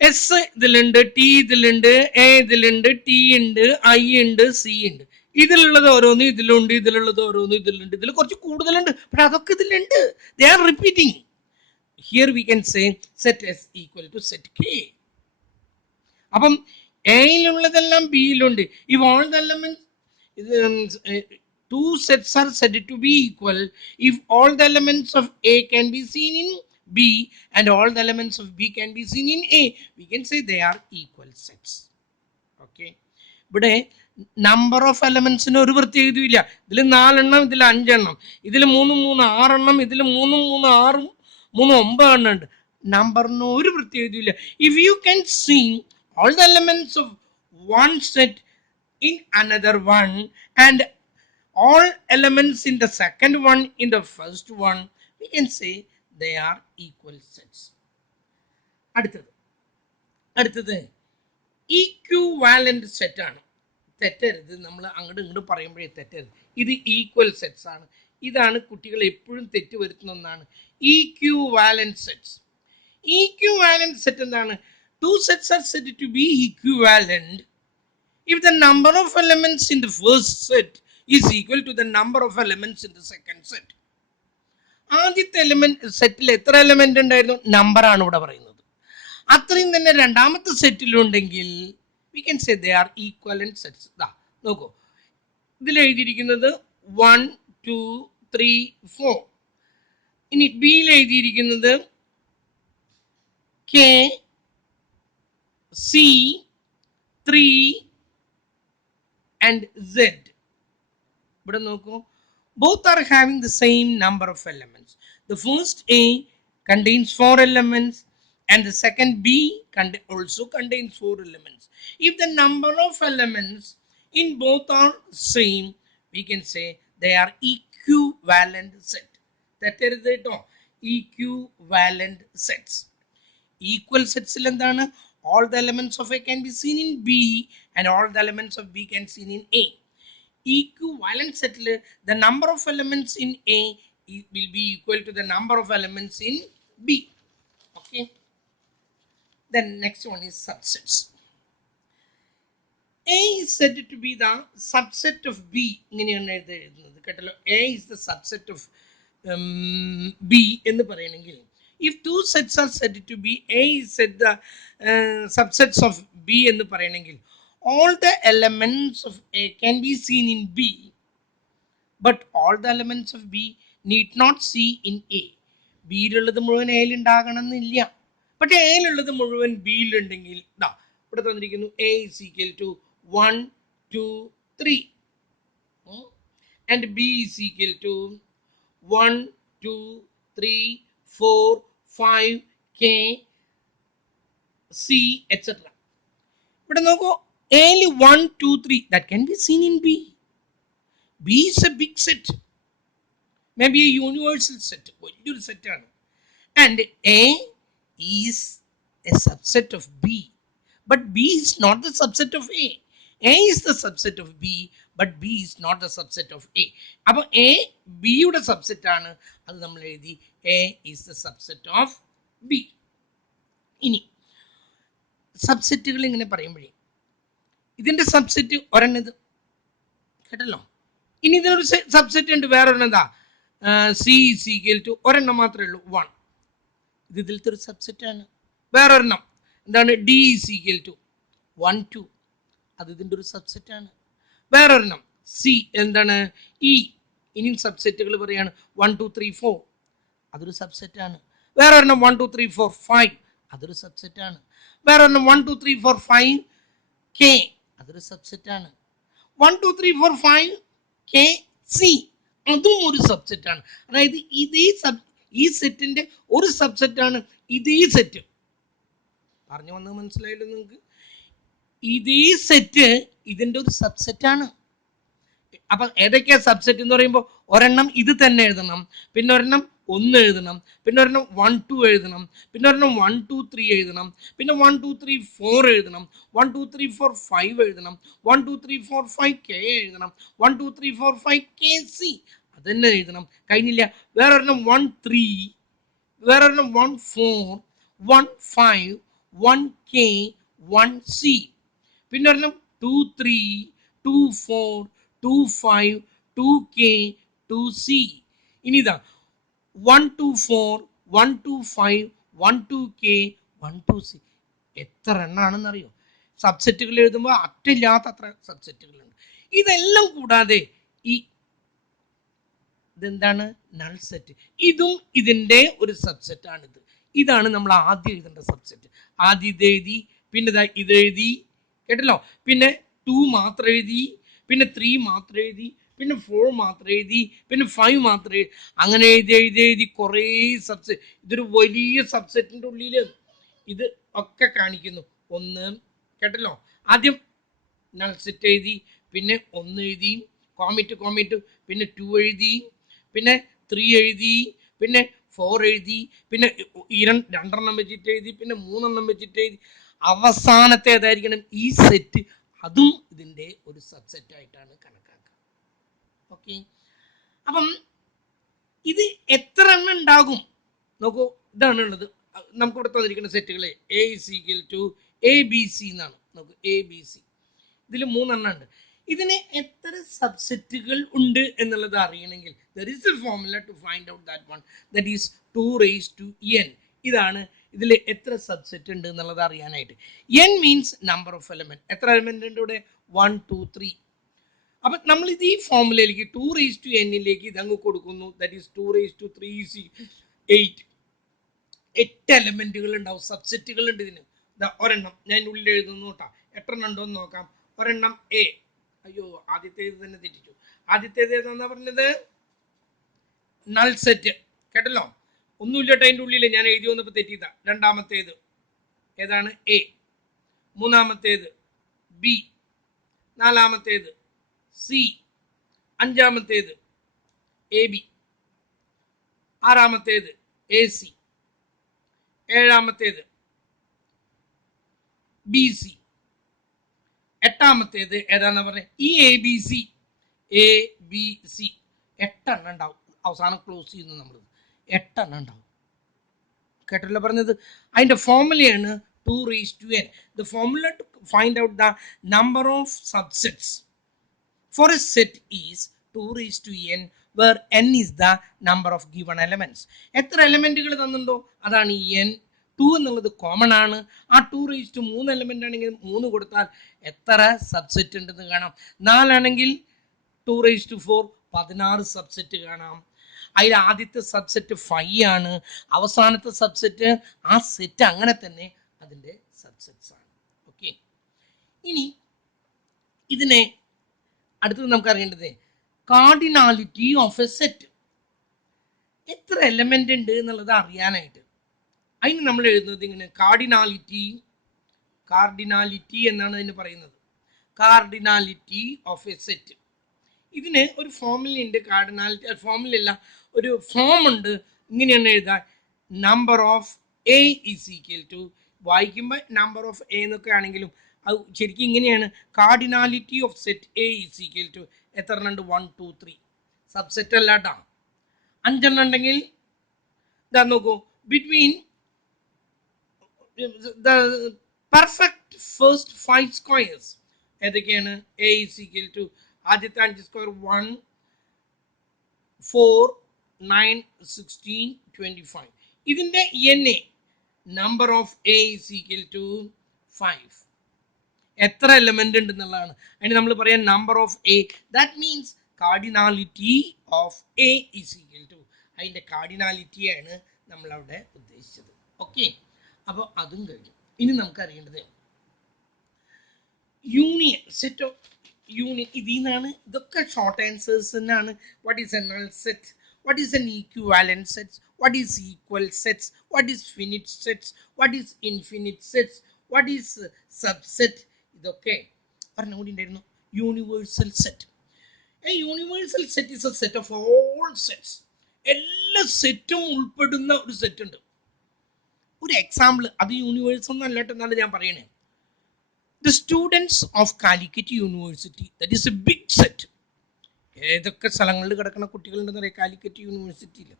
എസ് ഇതിലുണ്ട്, ടി ഇതിലുണ്ട്, എ ഇതിലുണ്ട്, ടി ഉണ്ട്, ഐ ഉണ്ട്, സി ഉണ്ട്. ഇതിലുള്ളത് ഓരോന്ന് ഇതിലുണ്ട്, ഇതിലുള്ളത് ഓരോന്ന് ഇതിലുണ്ട്. ഇതിൽ കുറച്ച് കൂടുതലുണ്ട്, പക്ഷെ അതൊക്കെ ഇതിലുണ്ട്. They are repeating. Here we can say set S equal to set K. അപ്പം എയിലുള്ളതെല്ലാം ബിയിലുണ്ട്. If all the elements two sets are said to be equal if all the elements of A can be seen in B and all the elements of B can be seen in A. We can say they are equal sets. Okay. ഇവിടെ number of എലമെന്റ്സിന് ഒരു പ്രത്യേകതയില്ല. ഇതിൽ 4 എണ്ണം, ഇതിൽ 5 എണ്ണം, ഇതിൽ 3 3 6 എണ്ണം, ഇതിൽ 3 3 6 3 9 എണ്ണം ഉണ്ട്. നമ്പറിന് ഒരു പ്രത്യേകതയില്ല. If you can see all the elements of one set in another one and all elements in the second one in the first one, we can say they are equal sets. അടുത്തത് ഈക്വിവാലന്റ് set ആണ്. തെറ്റരുത്, നമ്മൾ അങ്ങോട്ട് ഇങ്ങോട്ട് പറയുമ്പോഴേ തെറ്റരുത്. ഇത് equal sets ആണ്. ഇതാണ് കുട്ടികൾ എപ്പോഴും തെറ്റ് വരുത്തുന്ന ഒന്നാണ്, ഈക്വിവാലന്റ് സെറ്റ്സ്. ഈക്വിവാലന്റ് സെറ്റ് എന്താണ്? Two sets are said to be equivalent if the number of elements in the first set is equal to the number of elements in the second set. ആദ്യത്തെ element സെറ്റിൽ എത്ര എലിമെന്റ് ഉണ്ടായിരുന്നു? Number ആണ് ഇവിടെ പറയുന്നത്. അത്രയും തന്നെ രണ്ടാമത്തെ സെറ്റിലുണ്ടെങ്കിൽ we can say they are equivalent sets. നോക്കൂ, ഇതിൽ എഴുതിയിരിക്കുന്നത് 1 2 3 4. ഇനി ബിയിൽ എഴുതിയിരിക്കുന്നത് കെ സി 3 and Z. ഇവിടെ നോക്കൂ, both are having the same number of elements. The first A contains 4 elements and the second B also contains 4 elements. If the number of elements in both are same, we can say they are equivalent set. തെറ്റരുത് കേട്ടോ, equivalent sets. Equal sets എന്താണ്? All the elements of A can be seen in B and all the elements of B can be seen in A. Equivalent set, the number of elements in A will be equal to the number of elements in B. Okay. Then next one is subsets. A is said to be the subset of B. ഇങ്ങനെയാണ് എഴുതുന്നത് കേട്ടല്ലോ. A is the subset of B എന്ന് പറയണമെങ്കിൽ, if two sets are said to be, A is said the subsets of B എന്ന് പറയണമെങ്കിൽ, all the elements of A can be seen in B but all the elements of B need not see in A. ബിയിലുള്ളത് മുഴുവൻ എയിൽ ഉണ്ടാകണമെന്നില്ല, പക്ഷെ എയിലുള്ളത് മുഴുവൻ ബിയിലുണ്ടെങ്കിൽ ഇവിടെ തന്നിരിക്കുന്നു A is equal to 1 2 3 and B is equal to 1 2 3 4 5 K C etc. ഇവിടെ നോക്കൂ, only 1 2 3 that can be seen in B. B is a big set, maybe a universal set, വലിയൊരു സെറ്റാണ്. And A is a subset of B, but B is not the subset of A. A is the subset of B, but B is not the subset of A. അപ്പോൾ A B യുടെ subset ആണ്, അത് നമ്മൾ എഴുതി A is the subset of B. ഇനി സബ്സെറ്റുകൾ ഇങ്ങനെ പറയുമ്പോഴേ ഇതിന്റെ സബ്സെറ്റ് ഒരെണ്ണത് കേട്ടല്ലോ. ഇനി ഇതിനൊരു സബ്സെറ്റ് ഉണ്ട്, വേറെ ഒരെണ്ണം എന്താ, സി is equal to ഒരെണ്ണം മാത്രമേ ഉള്ളൂ 1. ഇത് ഇതിലത്തെ ഒരു സബ്സെറ്റ് ആണ്. വേറെ ഒരെണ്ണം എന്താണ്, D is equal to 1 2, അത് ഇതിൻ്റെ ഒരു സബ്സെറ്റ് ആണ്. വേറെ ഒരെണ്ണം സി എന്താണ്, ഇ. ഇനിയും സബ്സെറ്റുകൾ പറയാണ് 1 2 3 4, അതൊരു സബ്സെറ്റ് ആണ്. വേറെ ഒരെണ്ണം 1 2 3 4 5, അതൊരു സബ്സെറ്റ് ആണ്. വേറെ ഒരെണ്ണം 1 2 3 4 5 K, അതൊരു സബ്സെറ്റ് ആണ്. 1 2 3 4 5 K C, അതും ഒരു സബ്സെറ്റ് ആണ്. അതായത് ഈ സെറ്റിന്റെ ഒരു സബ്സെറ്റ് ആണ് ഇതേ സെറ്റ്. പറഞ്ഞു വന്നത് മനസ്സിലായല്ലോ നിങ്ങൾക്ക്? ഇതേ സെറ്റ് ഇതിന്റെ ഒരു സബ്സെറ്റ് ആണ്. അപ്പൊ ഏതൊക്കെയാ സബ്സെറ്റ് എന്ന് പറയുമ്പോൾ, ഒരെണ്ണം ഇത് തന്നെ എഴുതണം, പിന്നെ ഒരെണ്ണം 1 എഴുതണം, പിന്നെ ഒരെണ്ണം 1 2 എഴുതണം, പിന്നെ ഒരെണ്ണം 1 2 3 എഴുതണം, പിന്നെ 1 2 3 4 എഴുതണം, 1 2 3 4 5 എഴുതണം, 1 2 3 4 5 K എഴുതണം, 1 2 3 4 5 K C അതന്നെ എഴുതണം. കഴിഞ്ഞില്ല. വേറെ ഒരെണ്ണം 1 3, വേറെ ഒരെണ്ണം 1 4 1 5 1 K 1 C, പിന്നെ ഒരെണ്ണം 2 3 2 4 2 5 2 K 2 C. ഇനി ഇതാ 1 2 4 1 2 5 1 2 K 1 2 C. എത്ര എണ്ണാണെന്നറിയോ? സബ്സെറ്റുകൾ എഴുതുമ്പോൾ അറ്റില്ലാത്ത അത്ര സബ്സെറ്റുകളുണ്ട്. ഇതെല്ലാം കൂടാതെ ഈ ഇതെന്താണ്? Null set. ഇതും ഇതിൻ്റെ ഒരു സബ്സെറ്റ് ആണിത്. ഇതാണ് നമ്മൾ ആദ്യം എഴുതേണ്ട സബ്സെറ്റ്. ആദ്യം ഇത് എഴുതി, പിന്നെ ഇത് എഴുതി, കേട്ടല്ലോ. പിന്നെ 2 മാത്രം എഴുതി, പിന്നെ 3 മാത്രം എഴുതി, പിന്നെ 4 മാത്രം എഴുതി, പിന്നെ 5 മാത്രം എഴുതി. അങ്ങനെ എഴുതി കുറേ സബ്സെറ്റ്. ഇതൊരു വലിയ സബ്സെറ്റിൻ്റെ ഉള്ളിൽ ഇത് ഒക്കെ കാണിക്കുന്നു. 1, കേട്ടല്ലോ. ആദ്യം നൾ സെറ്റ് എഴുതി, പിന്നെ 1 എഴുതി, കോമിറ്റ്, പിന്നെ 2 എഴുതി, പിന്നെ 3 എഴുതി, പിന്നെ 4 എഴുതി, പിന്നെ 2 വെച്ചിട്ട് എഴുതി, പിന്നെ 3 വെച്ചിട്ട് എഴുതി. അവസാനത്തെ ഏതായിരിക്കണം? ഈ സെറ്റ്. അതും ഇതിൻ്റെ ഒരു സബ്സെറ്റ് ആയിട്ടാണ് കണക്കാക്കുക. ഓക്കെ, അപ്പം ഇത് എത്ര എണ്ണം ഉണ്ടാകും നോക്കൂ. ഇതാണ് ഉള്ളത്. നമുക്കിവിടെ തന്നിരിക്കുന്ന സെറ്റുകൾ A is equal to A B C എന്നാണ്. നോക്കൂ, എ ബി സി. ഇതിൽ 3 എണ്ണം ഉണ്ട്. ഇതിന് എത്ര സബ്സെറ്റുകൾ ഉണ്ട് എന്നുള്ളത് അറിയണമെങ്കിൽ there is a formula to find out that one, that is 2 raised to n. ഇതാണ് ഇതിൽ എത്ര സബ്സെറ്റ് ഉണ്ട് എന്നുള്ളത് അറിയാനായിട്ട്. n means number of element. എത്ര എലമെന്റ് ഉണ്ട് ഇവിടെ? 1 2 3. അപ്പം നമ്മൾ ഇത് ഈ ഫോർമുലയിലേക്ക് 2 raised to n-ലേക്ക് ഇതങ്ങ് കൊടുക്കുന്നു. That is 2 raised to 3 is 8. 8 എലമെന്റുകൾ ഉണ്ടാവും, സബ്സെറ്റുകൾ ഉണ്ട് ഇതിന്. ഒരെണ്ണം ഞാൻ ഉള്ളിൽ എഴുതുന്നു കേട്ടോ. എത്ര എണ്ണം ഉണ്ടോ എന്ന് നോക്കാം. ഒരെണ്ണം എ. അയ്യോ, ആദ്യത്തേത് തന്നെ തെറ്റിച്ചു. ആദ്യത്തേത് ഏതാന്നാ പറഞ്ഞത്? നൾ സെറ്റ്, കേട്ടല്ലോ. ഒന്നുമില്ലട്ടോ അതിൻ്റെ ഉള്ളിൽ. ഞാൻ എഴുതി വന്നപ്പോൾ തെറ്റിയതാ. രണ്ടാമത്തേത് ഏതാണ്? എ. മൂന്നാമത്തേത് ബി. നാലാമത്തേത് സി. അഞ്ചാമത്തേത് എ ബി. ആറാമത്തേത് എ സി. ഏഴാമത്തേത് ബി സി. എട്ടാമത്തേത് ഏതാന്ന് പറഞ്ഞ ഈ A B C. A B C 8 എണ്ണം ഉണ്ടാവും. അവസാനം ക്ലോസ് ചെയ്യുന്നു നമ്മൾ. 8 എണ്ണം ഉണ്ടാവും, കേട്ടല്ലോ പറഞ്ഞത്. അതിൻ്റെ ഫോർമുലയാണ് 2 raised to n. The formula to find out the number of subsets for a set is 2 raised to n, where n is the number of given elements. എത്ര എലമെന്റുകൾ തന്നുണ്ടോ അതാണ് ഈ n. 2 എന്നുള്ളത് കോമൺ ആണ്. ആ 2 raised to 3 എലമെന്റ് ആണെങ്കിൽ 3 കൊടുത്താൽ എത്ര subset ഉണ്ടെന്ന് കാണാം. 4 ആണെങ്കിൽ 2 raised to 4 16 സബ്സെറ്റ് കാണാം. അതിൽ ആദ്യത്തെ സബ്സെറ്റ് 5 ആണ്. അവസാനത്തെ സബ്സെറ്റ് ആ സെറ്റ് അങ്ങനെ തന്നെ അതിൻ്റെ സബ്സെറ്റ്സ് ആണ്. ഓക്കെ, ഇനി ഇതിനെ അടുത്തത് നമുക്ക് അറിയേണ്ടത് കാർഡിനാലിറ്റി ഓഫ് എ സെറ്റ്. എത്ര എലമെന്റ് ഉണ്ട് എന്നുള്ളത് അറിയാനായിട്ട് അതിന് നമ്മൾ എഴുതുന്നത് ഇങ്ങനെ. കാർഡിനാലിറ്റി എന്നാണ് അതിന് പറയുന്നത്. Cardinality of A set. ഇതിന് ഒരു ഫോർമുല ഉണ്ട്. കാർഡിനാലിറ്റി ഫോർമുല അല്ല, ഒരു ഫോം ഉണ്ട്. ഇങ്ങനെയാണ് എഴുതാൻ. Number of A is equal to, വായിക്കുമ്പോൾ നമ്പർ ഓഫ് എ എന്നൊക്കെ ആണെങ്കിലും അത് ശരിക്കും ഇങ്ങനെയാണ്. Cardinality of set A is equal to എത്ര എണ്ണം ഉണ്ട്? 1 2 3. സബ്സെറ്റ് അല്ല കേട്ടോ. 5 എണ്ണം ഉണ്ടെങ്കിൽ ഇതാ നോക്കൂ. Between the perfect first 5 squares ഏതൊക്കെയാണ്? എ ഈസ് ഈക്വൽ ടു ആദ്യത്തെ 5 സ്ക്വയർ 1 4 9 16 25. ഇതിൻ്റെ N A number of A is equal to 5. എത്ര എലമെന്റ് ഉണ്ട് എന്നുള്ളതാണ് അതിന് നമ്മൾ പറയാം number of A. That means cardinality of A is equal to, അതിൻ്റെ കാർഡിനാലിറ്റിയാണ് നമ്മളവിടെ ഉദ്ദേശിച്ചത്. ഓക്കെ, അപ്പോൾ അതും കഴിഞ്ഞു. ഇനി നമുക്കറിയേണ്ടത് യൂണിയൻ. Set of union. ഇതിൽ നിന്നാണ് ഇതൊക്കെ ഷോർട്ട് ആൻസേഴ്സ് തന്നെയാണ്. What is a null set? What is an equivalent sets? What is equal sets? What is finite sets? What is infinite sets? What is subset? ഇതൊക്കെ പറഞ്ഞുകൂടി ഉണ്ടായിരുന്നു. Universal set. A universal set is a set of all sets. എല്ലാ സെറ്റും ഉൾപ്പെടുന്ന ഒരു set ഉണ്ട്. ഒരു example, അത് യൂണിവേഴ്സ് ഒന്നും അല്ലാട്ട് എന്നാണ് ഞാൻ പറയണേ. The students of Calicut University, that is a big set. ഏതൊക്കെ സ്ഥലങ്ങളിൽ കിടക്കുന്ന കുട്ടികളുണ്ടെന്ന് പറയാം കാലിക്കറ്റ് യൂണിവേഴ്സിറ്റിയിൽ.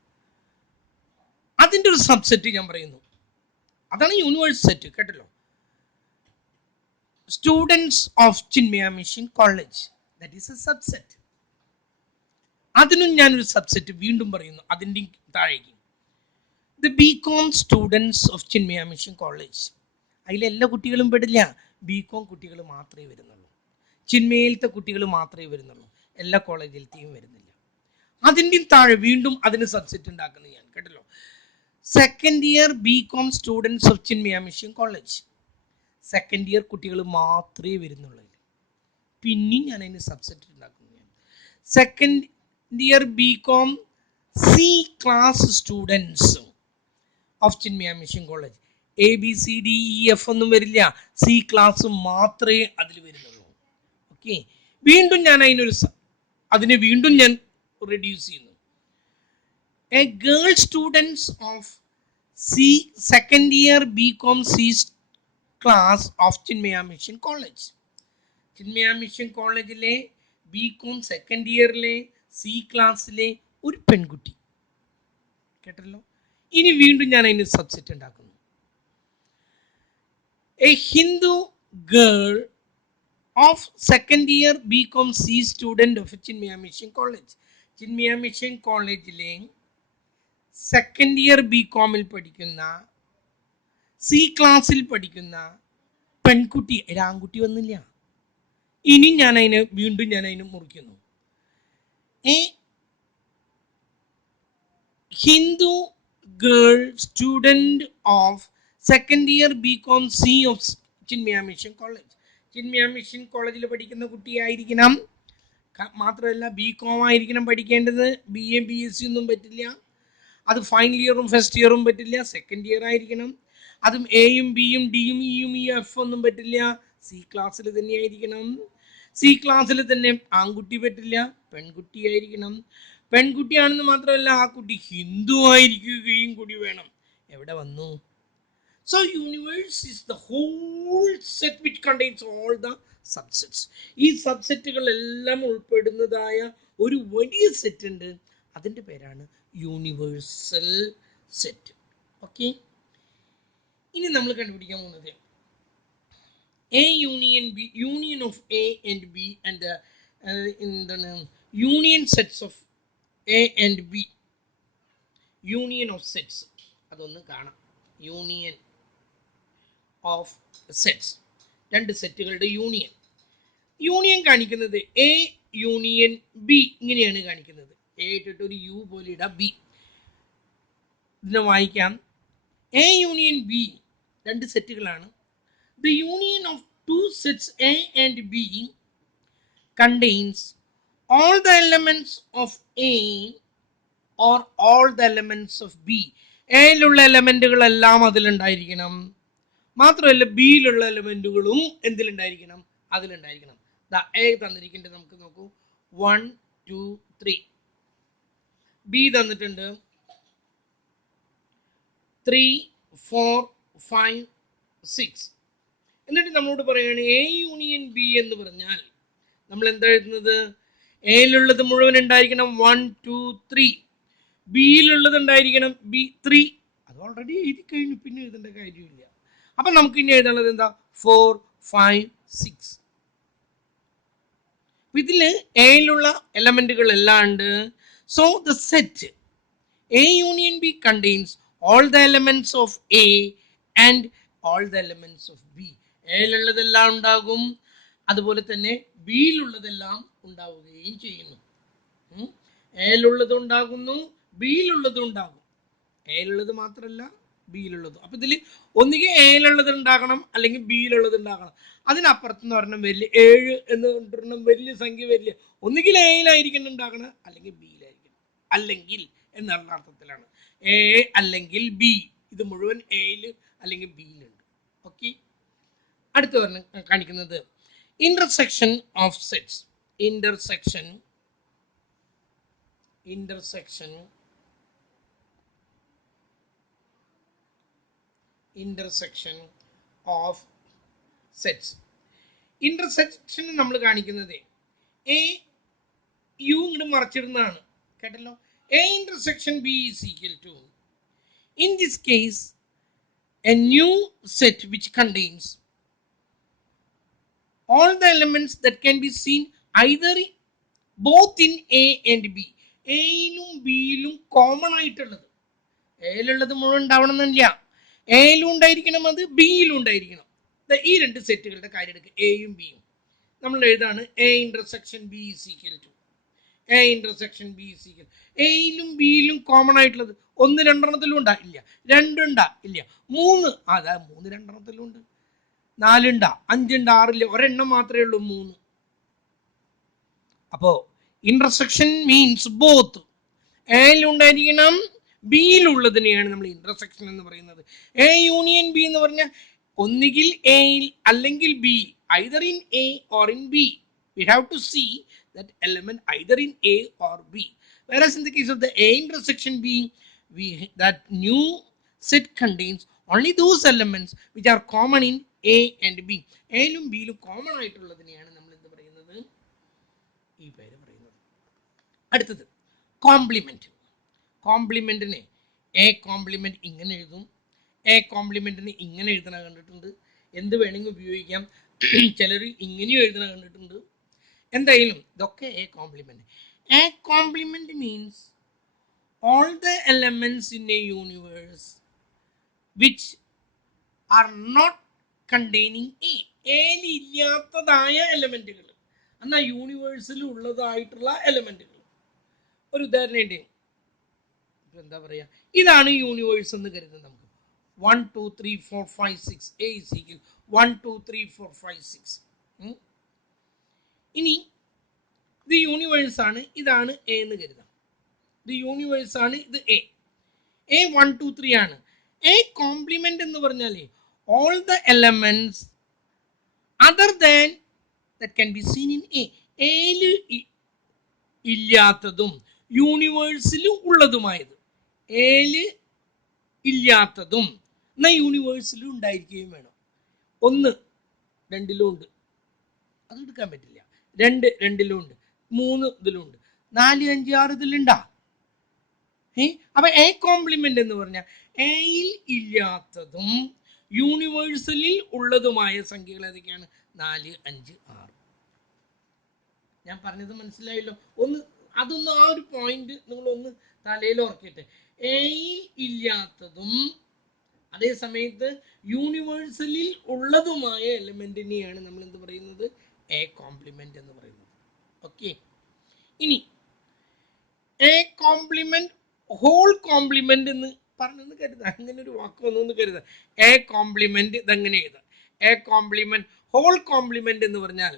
അതിൻ്റെ ഒരു സബ്സെറ്റ് ഞാൻ പറയുന്നു. അതാണ് യൂണിവേഴ്സ് സെറ്റ്, കേട്ടല്ലോ. Students of Chinmaya mission college, that is A subset. അതിനും ഞാനൊരു സബ്സെറ്റ് വീണ്ടും പറയുന്നു അതിൻ്റെ താഴേക്ക്. The BCom students of Chinmaya mission college, അതിലെല്ലാ കുട്ടികളും പെടില്ല. BCom കുട്ടികൾ മാത്രമേ വരുന്നുള്ളൂ, ചിന്മയിലത്തെ കുട്ടികൾ മാത്രമേ വരുന്നുള്ളൂ, എല്ലാ കോളേജിലത്തെയും വരുന്നില്ല. അതിൻ്റെ താഴെ വീണ്ടും അതിന് സബ്സെറ്റ് ഉണ്ടാക്കുന്നത് ഞാൻ കേട്ടല്ലോ. Second year BCom students of Chinmaya mission college, second year കുട്ടികൾ മാത്രമേ വരുന്നുള്ളൂ. പിന്നെയും ഞാൻ അതിന് സബ്സെറ്റ് ഉണ്ടാക്കുന്നതാണ്. Second year BCom C class students of Chinmaya mission college, ABCDEF ഒന്നും വരില്ല, C ക്ലാസ് മാത്രമേ അതിൽ വരുന്നുള്ളൂ. ഓക്കെ, വീണ്ടും ഞാൻ അതിനെ വീണ്ടും ഞാൻ റെഡ്യൂസ് ചെയ്യുന്നു. A girl students of second year BCom C class of Chinmaya mission college, Chinmaya mission കോളേജിലെ BCom സെക്കൻഡ് ഇയറിലെ C ക്ലാസ്സിലെ ഒരു പെൺകുട്ടി, കേട്ടല്ലോ. ഇനി വീണ്ടും ഞാൻ അതിന് സബ്സെറ്റ് ഉണ്ടാക്കുന്നു. A Hindu girl of second year BCom C student of Chinmaya mission college, Chinmaya mission കോളേജിലെ സെക്കൻഡ് ഇയർ BComൽ പഠിക്കുന്ന C ക്ലാസ്സിൽ പഠിക്കുന്ന പെൺകുട്ടി, ആൺകുട്ടി വന്നില്ല. ഇനി ഞാൻ വീണ്ടും ഞാൻ അതിനെ മുറിക്കുന്നു. A Hindu girl student of second year BCom C of Chinmaya mission college, Chinmaya mission കോളേജിൽ പഠിക്കുന്ന കുട്ടിയായിരിക്കണം. മാത്രമല്ല BCom ആയിരിക്കണം പഠിക്കേണ്ടത്, BA BSc ഒന്നും പറ്റില്ല. അത് ഫൈനൽ ഇയറും ഫസ്റ്റ് ഇയറും പറ്റില്ല, സെക്കൻഡ് ഇയർ ആയിരിക്കണം. അതും Aയും Bയും Dയും Eയും F ഒന്നും പറ്റില്ല, C ക്ലാസ്സിൽ തന്നെ ആയിരിക്കണം. C ക്ലാസ്സിൽ തന്നെ ആൺകുട്ടി പറ്റില്ല, പെൺകുട്ടിയായിരിക്കണം. പെൺകുട്ടിയാണെന്ന് മാത്രമല്ല ആ കുട്ടി ഹിന്ദു ആയിരിക്കുകയും കൂടി വേണം. എവിടെ വന്നു? So universe is the whole set which contains all the subsets. ഈ സബ്സെറ്റുകൾ എല്ലാം ഉൾപ്പെടുന്നതായ ഒരു വലിയ സെറ്റ് ഉണ്ട്, അതിൻ്റെ പേരാണ് യൂണിവേഴ്സൽ സെറ്റ്. ഓക്കെ, ഇനി നമ്മൾ കണ്ടുപിടിക്കാൻ പോകുന്നത് A union B, union of A and B and എന്താണ് union sets of A and B, union of sets. അതൊന്ന് കാണാം. യൂണിയൻ ഓഫ് സെറ്റ്സ്, രണ്ട് സെറ്റുകളുടെ യൂണിയൻ. യൂണിയൻ കാണിക്കുന്നത് A യൂണിയൻ B ഇങ്ങനെയാണ് കാണിക്കുന്നത്. A ഇട്ടിട്ട് ഒരു U പോലെ ഇടാം, B. ഇതിനെ വായിക്കാം. A യൂണിയൻ B രണ്ട് സെറ്റുകളാണ്. The union of two sets A and B contains all the elements of A or all the elements of B. എയിലുള്ള എലമെന്റുകളെല്ലാം അതിലുണ്ടായിരിക്കണം. മാത്രമല്ല ബിയിലുള്ള എലമെന്റുകളും എന്തിലുണ്ടായിരിക്കണം? അതിലുണ്ടായിരിക്കണം. എ തന്നിരിക്കേണ്ടത് നമുക്ക് നോക്കൂ, 1 2 3. ബി തന്നിട്ടുണ്ട് 3 4 5 6. എന്നിട്ട് നമ്മളോട് പറയുകയാണ് A യൂണിയൻ B എന്ന് പറഞ്ഞാൽ നമ്മൾ എന്താ എഴുതുന്നത്? എയിലുള്ളത് മുഴുവൻ ഉണ്ടായിരിക്കണം 1 2 3, ബിയിലുള്ളത് ഉണ്ടായിരിക്കണം B3. അത് ഓൾറെഡി എഴുതി കഴിഞ്ഞു, പിന്നെ എഴുതേണ്ട കാര്യമില്ല. അപ്പൊ നമുക്ക് ഇനി എഴുതാനുള്ളത് എന്താ? 4 5 6. ഇതില് എയിലുള്ള എലമെന്റുകൾ എല്ലാം ഉണ്ട്. So the set A union B contains all the elements of A and all the elements of B. എയിലുള്ളതെല്ലാം ഉണ്ടാകും, അതുപോലെ തന്നെ ബിയിലുള്ളതെല്ലാം ഉണ്ടാവുകയും ചെയ്യുന്നു. എയിലുള്ളത് ഉണ്ടാകുന്നു, ബിയിലുള്ളത് ഉണ്ടാകും. എയിലുള്ളത് മാത്രമല്ല ബിയിലുള്ളതും. അപ്പൊ ഇതിൽ ഒന്നുകിൽ എയിലുള്ളത് ഉണ്ടാകണം അല്ലെങ്കിൽ ബിയിലുള്ളത് ഉണ്ടാകണം. അതിനപ്പുറത്തെന്ന് പറഞ്ഞാൽ വലിയ 7 എന്ന് പറഞ്ഞ വലിയ സംഖ്യ വരില്ല. ഒന്നുകിൽ എയിലായിരിക്കണം ഉണ്ടാകണം അല്ലെങ്കിൽ ബിയിലായിരിക്കണം. അല്ലെങ്കിൽ എന്നുള്ള അർത്ഥത്തിലാണ് എ അല്ലെങ്കിൽ ബി. ഇത് മുഴുവൻ എയിൽ അല്ലെങ്കിൽ ബിയിലുണ്ട്. ഓക്കെ, അടുത്ത് കാണിക്കുന്നത് intersection of sets. Intersection of sets. Intersection നമ്മൾ കാണിക്കുന്നത് എ യു ഇങ്ങോട്ട് മറച്ചിടുന്നതാണ്, കേട്ടല്ലോ. A intersection B is equal to, in this case, a new set which contains all the elements that can be seen either both in A and B. എയിലും ബിയിലും common ആയിട്ടുള്ളത്, എയിലുള്ളത് മുഴുവൻ ഉണ്ടാവണം എന്നില്ല. എയിലും ഉണ്ടായിരിക്കണം, അത് ബിയിലും ഉണ്ടായിരിക്കണം. ഈ രണ്ട് സെറ്റുകളുടെ കാര്യം എടുക്കുക, എയും ബിയും. നമ്മൾ എഴുതാണ് A intersection B is equal to A intersection B is equal. എയിലും ബിയിലും കോമൺ ആയിട്ടുള്ളത് ഒന്ന് രണ്ടെണ്ണത്തിലും ഉണ്ടാ ഇല്ല, രണ്ടുണ്ടാ ഇല്ല, മൂന്ന് അതാ മൂന്ന് രണ്ടെണ്ണത്തിലും ഉണ്ട്, നാലുണ്ടാ അഞ്ചുണ്ടാ ആറില്ല, ഒരെണ്ണം മാത്രമേ ഉള്ളൂ മൂന്ന്. അപ്പോ ഇന്റർസെക്ഷൻ മീൻസ് ബോത്ത്, എയിലുണ്ടായിരിക്കണം ബിയിലുള്ളതിനെയാണ് നമ്മൾ ഇന്റർസെക്ഷൻ എന്ന് പറയുന്നത്. എ യൂണിയൻ ബി എന്ന് പറഞ്ഞാൽ ഒന്നുകിൽ എയിൽ അല്ലെങ്കിൽ B, either in A or in B. We have to see that element either in A or B. Whereas in the case of the A intersection B, that new set contains only those elements which are common in A and B. എയിലും ബിയിലും common ആയിട്ടുള്ളതിനെയാണ് നമ്മൾ എന്ത് പറയുന്നത്, ഈ പേര് പറയുന്നത്. അടുത്തത് കോംപ്ലിമെന്റ്. കോംപ്ലിമെന്റിനെ എ കോംപ്ലിമെന്റ് ഇങ്ങനെ എഴുതും, എ കോംപ്ലിമെന്റിന് ഇങ്ങനെ എഴുതണ കണ്ടിട്ടുണ്ട്, എന്ത് വേണമെങ്കിൽ ഉപയോഗിക്കാം, ചിലർ ഇങ്ങനെയും എഴുതണ കണ്ടിട്ടുണ്ട്. എന്തായാലും ഇതൊക്കെ A complement. A complement means all the elements in a universe which are not containing A, എയിൽ ഇല്ലാത്തതായ എലമെന്റുകൾ, എന്നാൽ യൂണിവേഴ്സിൽ ഉള്ളതായിട്ടുള്ള എലമെന്റുകൾ. ഒരു ഉദാഹരണം എന്താ പറയാ, ഇതാണ് യൂണിവേഴ്സ് എന്ന് കരുതുന്നത്. നമുക്ക് 1 2 3 4 5 6 എ ഈസ് ഈക്വൽ 1 2 3 4 5 6. ഇനി ഇത് യൂണിവേഴ്സ് ആണ്, ഇതാണ് എ എന്ന് കരുതാം. ഇത് യൂണിവേഴ്സ് ആണ്, ഇത് എ. എ 1 2 3 ആണ്. എ കോംപ്ലിമെന്റ് എന്ന് പറഞ്ഞാലേ all the elements other than that can be seen in A, എയിൽ ഇല്ലാത്തതും യൂണിവേഴ്സിലും ഉള്ളതുമായത്, എയിൽ ഇല്ലാത്തതും എന്നാൽ യൂണിവേഴ്സിലും ഉണ്ടായിരിക്കുകയും വേണം. ഒന്ന് രണ്ടിലും ഉണ്ട്, അത് എടുക്കാൻ പറ്റില്ല. രണ്ട് രണ്ടിലും ഉണ്ട്, മൂന്ന് ഇതിലും ഉണ്ട്, 4 5 6 ഇതിലുണ്ടാ. അപ്പൊ എ കോംപ്ലിമെന്റ് എന്ന് പറഞ്ഞാൽ എയിൽ ഇല്ലാത്തതും യൂണിവേഴ്സലിൽ ഉള്ളതുമായ സംഖ്യകൾ ഏതൊക്കെയാണ്? 4 5 6. ഞാൻ പറഞ്ഞത് മനസ്സിലായല്ലോ? അതൊന്ന് ആ ഒരു പോയിന്റ് നിങ്ങളൊന്ന് തലയിൽ ഓർക്കിട്ടെ. എയിൽ ഇല്ലാത്തതും അതേ സമയത്ത് യൂണിവേഴ്സലിൽ ഉള്ളതുമായ എലമെന്റിനെയാണ് നമ്മൾ എന്ത് പറയുന്നത്? എ കോംപ്ലിമെന്റ് എന്ന് പറയുന്നത്. ഓക്കെ, ഇനി എ കോംപ്ലിമെന്റ് ഹോൾ കോംപ്ലിമെന്റ് എന്ന് പറഞ്ഞെന്ന് കരുതാം, അങ്ങനെ ഒരു വാക്ക് വന്നു കരുതാം. എ കോംപ്ലിമെന്റ് ഇതെങ്ങനെ എഴുതാം? എ കോംപ്ലിമെന്റ് ഹോൾ കോംപ്ലിമെന്റ് എന്ന് പറഞ്ഞാൽ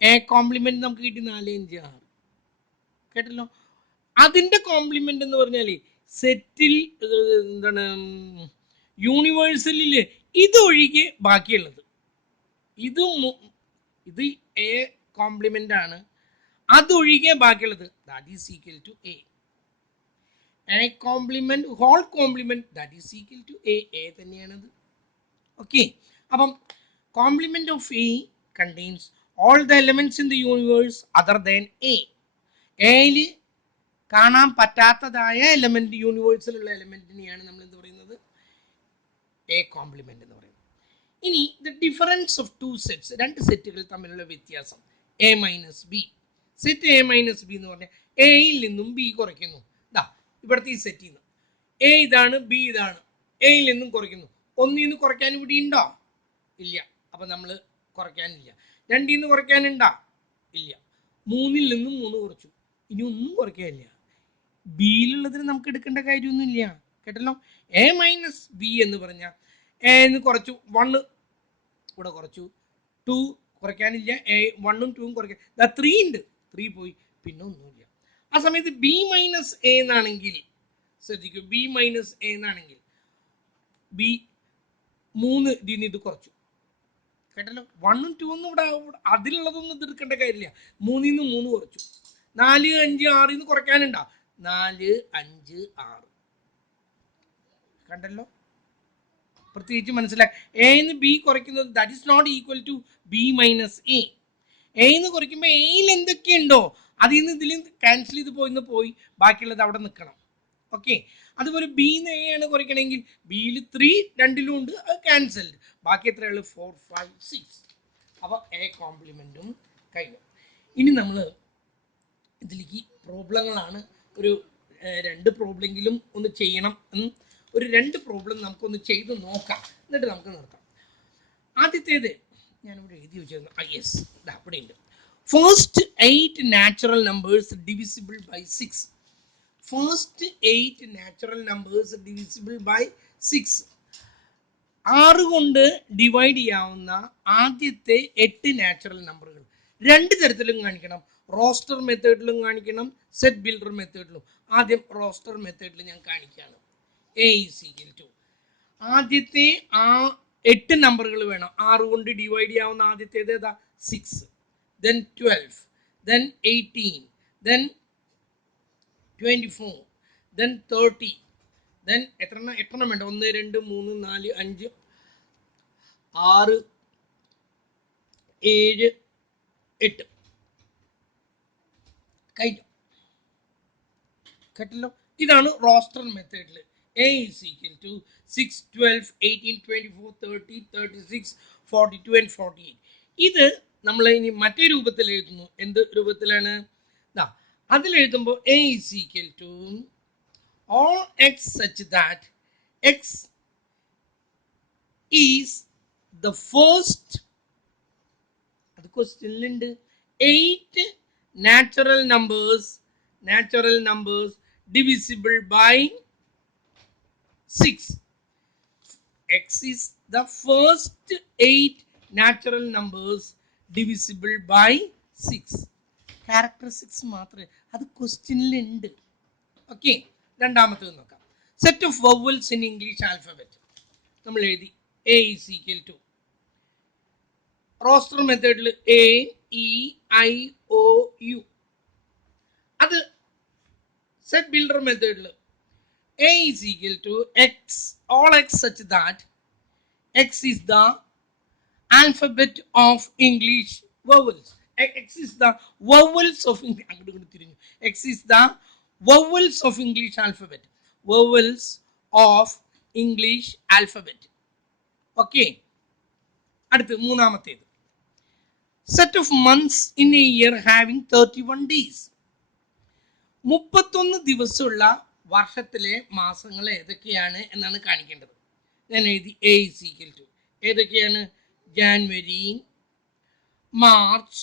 എ കോംപ്ലിമെന്റ് നമുക്ക് കിട്ടി 4 5 6, കേട്ടല്ലോ. അതിന്റെ കോംപ്ലിമെന്റ് എന്ന് പറഞ്ഞാൽ സെറ്റിൽ എന്താണ്, യൂണിവേഴ്സലില് ഇതൊഴികെ ബാക്കിയുള്ളത്, ഇത് എ കോംപ്ലിമെന്റ് ആണ്, അതൊഴികെ ബാക്കിയുള്ളത് that is equal to A. A complement whole complement that is equal to A, A തന്നെയാണത്. ഓക്കെ, അപ്പം complement of A contains all the elements in the universe other than A. എയിൽ കാണാൻ പറ്റാത്തതായ element, യൂണിവേഴ്സിലുള്ള എലമെന്റിനെയാണ് നമ്മൾ എന്ത് പറയുന്നത്? എ കോംപ്ലിമെന്റ് എന്ന് പറയുന്നത്. ഇനി the difference of two sets, രണ്ട് സെറ്റുകൾ തമ്മിലുള്ള വ്യത്യാസം. A minus B. Set A minus B എന്ന് പറഞ്ഞാൽ എയിൽ നിന്നും ബി കുറയ്ക്കുന്നു. ഇതാ ഇവിടുത്തെ ഈ സെറ്റിൽ നിന്ന് എ ഇതാണ്, ബി ഇതാണ്, എയിൽ നിന്നും കുറയ്ക്കുന്നു. ഒന്നിൽ നിന്ന് കുറയ്ക്കാൻ ഇവിടെ ഉണ്ടോ? ഇല്ല, അപ്പൊ നമ്മൾ കുറയ്ക്കാനില്ല. രണ്ടിൽ നിന്ന് കുറയ്ക്കാനുണ്ടോ? ഇല്ല. മൂന്നിൽ നിന്നും 3 കുറച്ചു, ഇനി ഒന്നും കുറയ്ക്കാനില്ല. ബിയിലുള്ളതിന് നമുക്ക് എടുക്കേണ്ട കാര്യമൊന്നുമില്ല, കേട്ടല്ലോ. എ മൈനസ് ബി എന്ന് പറഞ്ഞാൽ എ എന്ന് കുറച്ചു, 1 ഇവിടെ കുറച്ചു, 2 കുറയ്ക്കാനില്ല, 1ഉം 2ഉം കുറയ്ക്കാൻ 3 ഉണ്ട്, 3 പോയി, പിന്നെ ഒന്നുമില്ല. ആ സമയത്ത് ബി മൈനസ് എ എന്നാണെങ്കിൽ ശ്രദ്ധിക്കൂ, ബി മൈനസ് എ എന്നാണെങ്കിൽ ബി 3 ഇതിൽ നിന്ന് ഇത് കുറച്ചു, കേട്ടല്ലോ. 1ഉം 2ഉം ഇവിടെ അതിലുള്ളതൊന്നും ഇത് എടുക്കേണ്ട കാര്യമില്ല. 3ൽ നിന്ന് 3 കുറച്ചു, 4 5 6 നിന്ന് കുറയ്ക്കാനുണ്ടാ, 4 5 6, കണ്ടല്ലോ. പ്രത്യേകിച്ച് മനസ്സിലാക്കി, എന്ന് ബി കുറയ്ക്കുന്നത് that is not equal to B minus A. എന്ന് കുറയ്ക്കുമ്പോൾ എയിൽ എന്തൊക്കെയുണ്ടോ അതിൽ നിന്ന് ഇതിൽ ക്യാൻസൽ ചെയ്ത് പോയി ബാക്കിയുള്ളത് അവിടെ നിൽക്കണം. ഓക്കെ, അതുപോലെ ബിന്ന് എ ആണ് കുറയ്ക്കണമെങ്കിൽ ബിയിൽ 3 രണ്ടിലും ഉണ്ട്, അത് ക്യാൻസൽഡ്, ബാക്കി എത്രയുള്ളൂ? 4 5 6. അപ്പോൾ എ കോംപ്ലിമെന്റും കഴിഞ്ഞു. ഇനി നമ്മൾ ഇതിലേക്ക് പ്രോബ്ലങ്ങളാണ്, ഒരു 2 പ്രോബ്ലെങ്കിലും ഒന്ന് ചെയ്യണം. ഒരു 2 പ്രോബ്ലം നമുക്കൊന്ന് ചെയ്ത് നോക്കാം, എന്നിട്ട് നമുക്ക് നിർത്താം. ആദ്യത്തേത് ഞാനിവിടെ എഴുതി വെച്ചിരുന്നു. യെസ്, അവിടെ ഉണ്ട്. First 8 natural numbers divisible by 6. First 8 natural numbers divisible by 6. 6 കൊണ്ട് ഡിവൈഡ് ചെയ്യാവുന്ന ആദ്യത്തെ 8 നാച്ചുറൽ നമ്പറുകൾ രണ്ട് തരത്തിലും കാണിക്കണം. റോസ്റ്റർ മെത്തേഡിലും കാണിക്കണം, സെറ്റ് ബിൽഡർ മെത്തേഡിലും. ആദ്യം റോസ്റ്റർ മെത്തേഡിൽ ഞാൻ കാണിക്കുകയാണ്. എ ഈസ് ഈക്വൽ ടു ആദ്യത്തെ 8 നമ്പറുകൾ വേണം. 6 കൊണ്ട് ഡിവൈഡ് ചെയ്യാവുന്ന ആദ്യത്തേത് ഏതാ? 6, then 12, then 18, then 24, then 30, then എത്ര വേണ്ട? 1 2 3 4 5 6 7 8 കഴിഞ്ഞു. കേട്ടല്ലോ? ഇതാണ് റോസ്റ്റർ മെത്തേഡിൽ. A is equal to 6, 12, 18, 24, 30, 36, 42 and 48. ഇത് നമ്മൾ ഇനി മറ്റേ രൂപത്തിൽ എഴുതുന്നു. എന്ത് രൂപത്തിലാണ്? അതിൽ എഴുതുമ്പോൾ A is equal to all x such that x is the first, അത് ക്വസ്റ്റ്യനിലുണ്ട്, 8 natural numbers divisible by 6. X is the first 8 natural numbers divisible by 6. Characteristics മാത്രമേ, അത് ക്വസ്റ്റ്യനിലുണ്ട്. ഓക്കെ, രണ്ടാമത്തേത് നോക്കാം. Set of vowels in English alphabet നമ്മൾ എഴുതി. A is equal to roster മെത്തേഡിൽ A E I O U. അത് set builder മെത്തേഡിൽ A is equal to x, all x such that x is the alphabet of English vowels. X is the vowels of X is the vowels of English alphabet. Vowels of English alphabet. Okay. അടുത്ത് മൂന്നാമത്തേത്. Set of months in a year having 31 days. 31 ദിവസമുള്ള വർഷത്തിലെ മാസങ്ങൾ ഏതൊക്കെയാണ് എന്നാണ് കാണിക്കേണ്ടത്. ഞാൻ എഴുതി A is equal to ഏതൊക്കെയാണ്? January, March,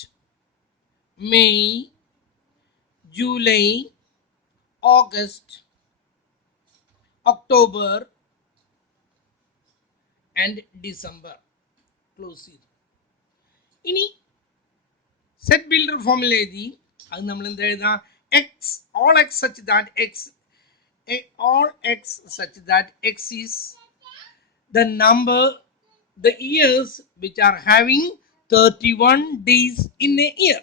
May, July, August, October and December. Close ചെയ്തു. ഇനി സെറ്റ് ബിൽഡർ ഫോമിൽ എഴുതി. അത് നമ്മൾ എന്താ എഴുതാ? X all x such that x is the number, the years which are having 31 days in a year,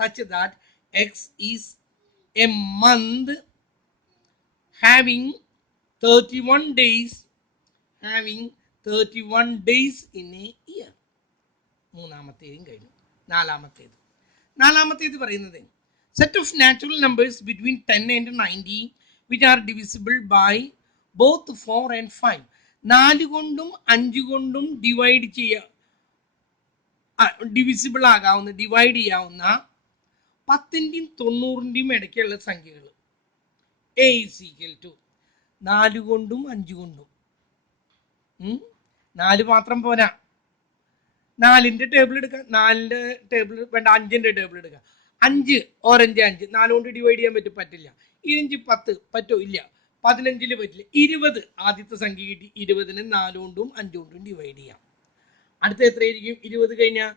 such that x is a month having 31 days in a year. മൂന്നാമത്തേതും കഴിഞ്ഞു. നാലാമത്തേത് പറയുന്നത് set of natural numbers between 10 and 90 which are divisible by both 4 and 5. 4 കൊണ്ടും 5 കൊണ്ടും divisible ആകാവുന്ന, divide ചെയ്യാവുന്ന 10ന്റെയും 90ന്റെയും ഇടയ്ക്കുള്ള സംഖ്യകൾ. A is equal to 4 കൊണ്ടും 5 കൊണ്ടും. 4 മാത്രം പോരാ, 4ന്റെ ടേബിൾ എടുക്കുക. 4ന്റെ ടേബിൾ വേണ്ട, 5ന്റെ ടേബിൾ എടുക്കുക. 5 ഓറഞ്ച് 5 4 കൊണ്ട് ഡിവൈഡ് ചെയ്യാൻ പറ്റില്ല. 5 10 പറ്റോ? ഇല്ല. 15 പറ്റില്ല. 20 ആദ്യത്തെ സംഖ്യ കിട്ടി. 20നെ 4 കൊണ്ടും 5 കൊണ്ടും ഡിവൈഡ് ചെയ്യാം. അടുത്ത എത്രയായിരിക്കും? 20 കഴിഞ്ഞാൽ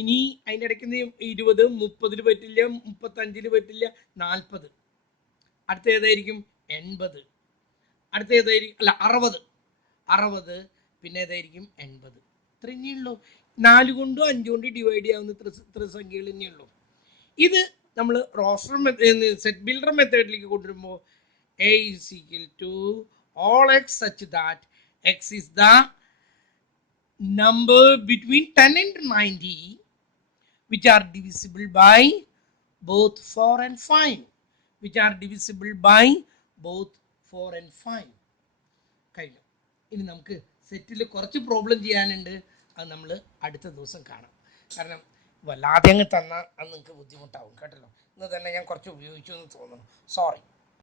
ഇനി അതിൻ്റെ ഇടയ്ക്ക് 20 30 പറ്റില്ല, 35 പറ്റില്ല, 40. അടുത്ത ഏതായിരിക്കും? 80. അടുത്ത ഏതായിരിക്കും? അല്ല 60. പിന്നെ ഏതായിരിക്കും? 80. ഇത്രയേ ഉള്ളൂ. 4 കൊണ്ടും 5 കൊണ്ടും ഡിവൈഡ് ചെയ്യാവുന്ന ഇത്ര സംഖ്യകൾ തന്നെയുള്ളൂ. ഇത് നമ്മൾ റോസ്റ്റർ സെറ്റ് ബിൽഡർ മെത്തേഡിലേക്ക് കൊണ്ടുവരുമ്പോൾ A is equal to all x such that x is the number between 10 and 90 which are divisible by both 4 and 5. കഴിഞ്ഞു. ഇനി നമുക്ക് സെറ്റിൽ കുറച്ച് പ്രോബ്ലം ചെയ്യാനുണ്ട്. അത് നമ്മൾ അടുത്ത ദിവസം കാണാം. കാരണം വല്ലാതെ അങ്ങ് തന്നാൽ അത് നിങ്ങൾക്ക് ബുദ്ധിമുട്ടാവും. കേട്ടല്ലോ? ഇന്ന് തന്നെ ഞാൻ കുറച്ച് ഉപയോഗിച്ചു എന്ന് തോന്നുന്നു. സോറി.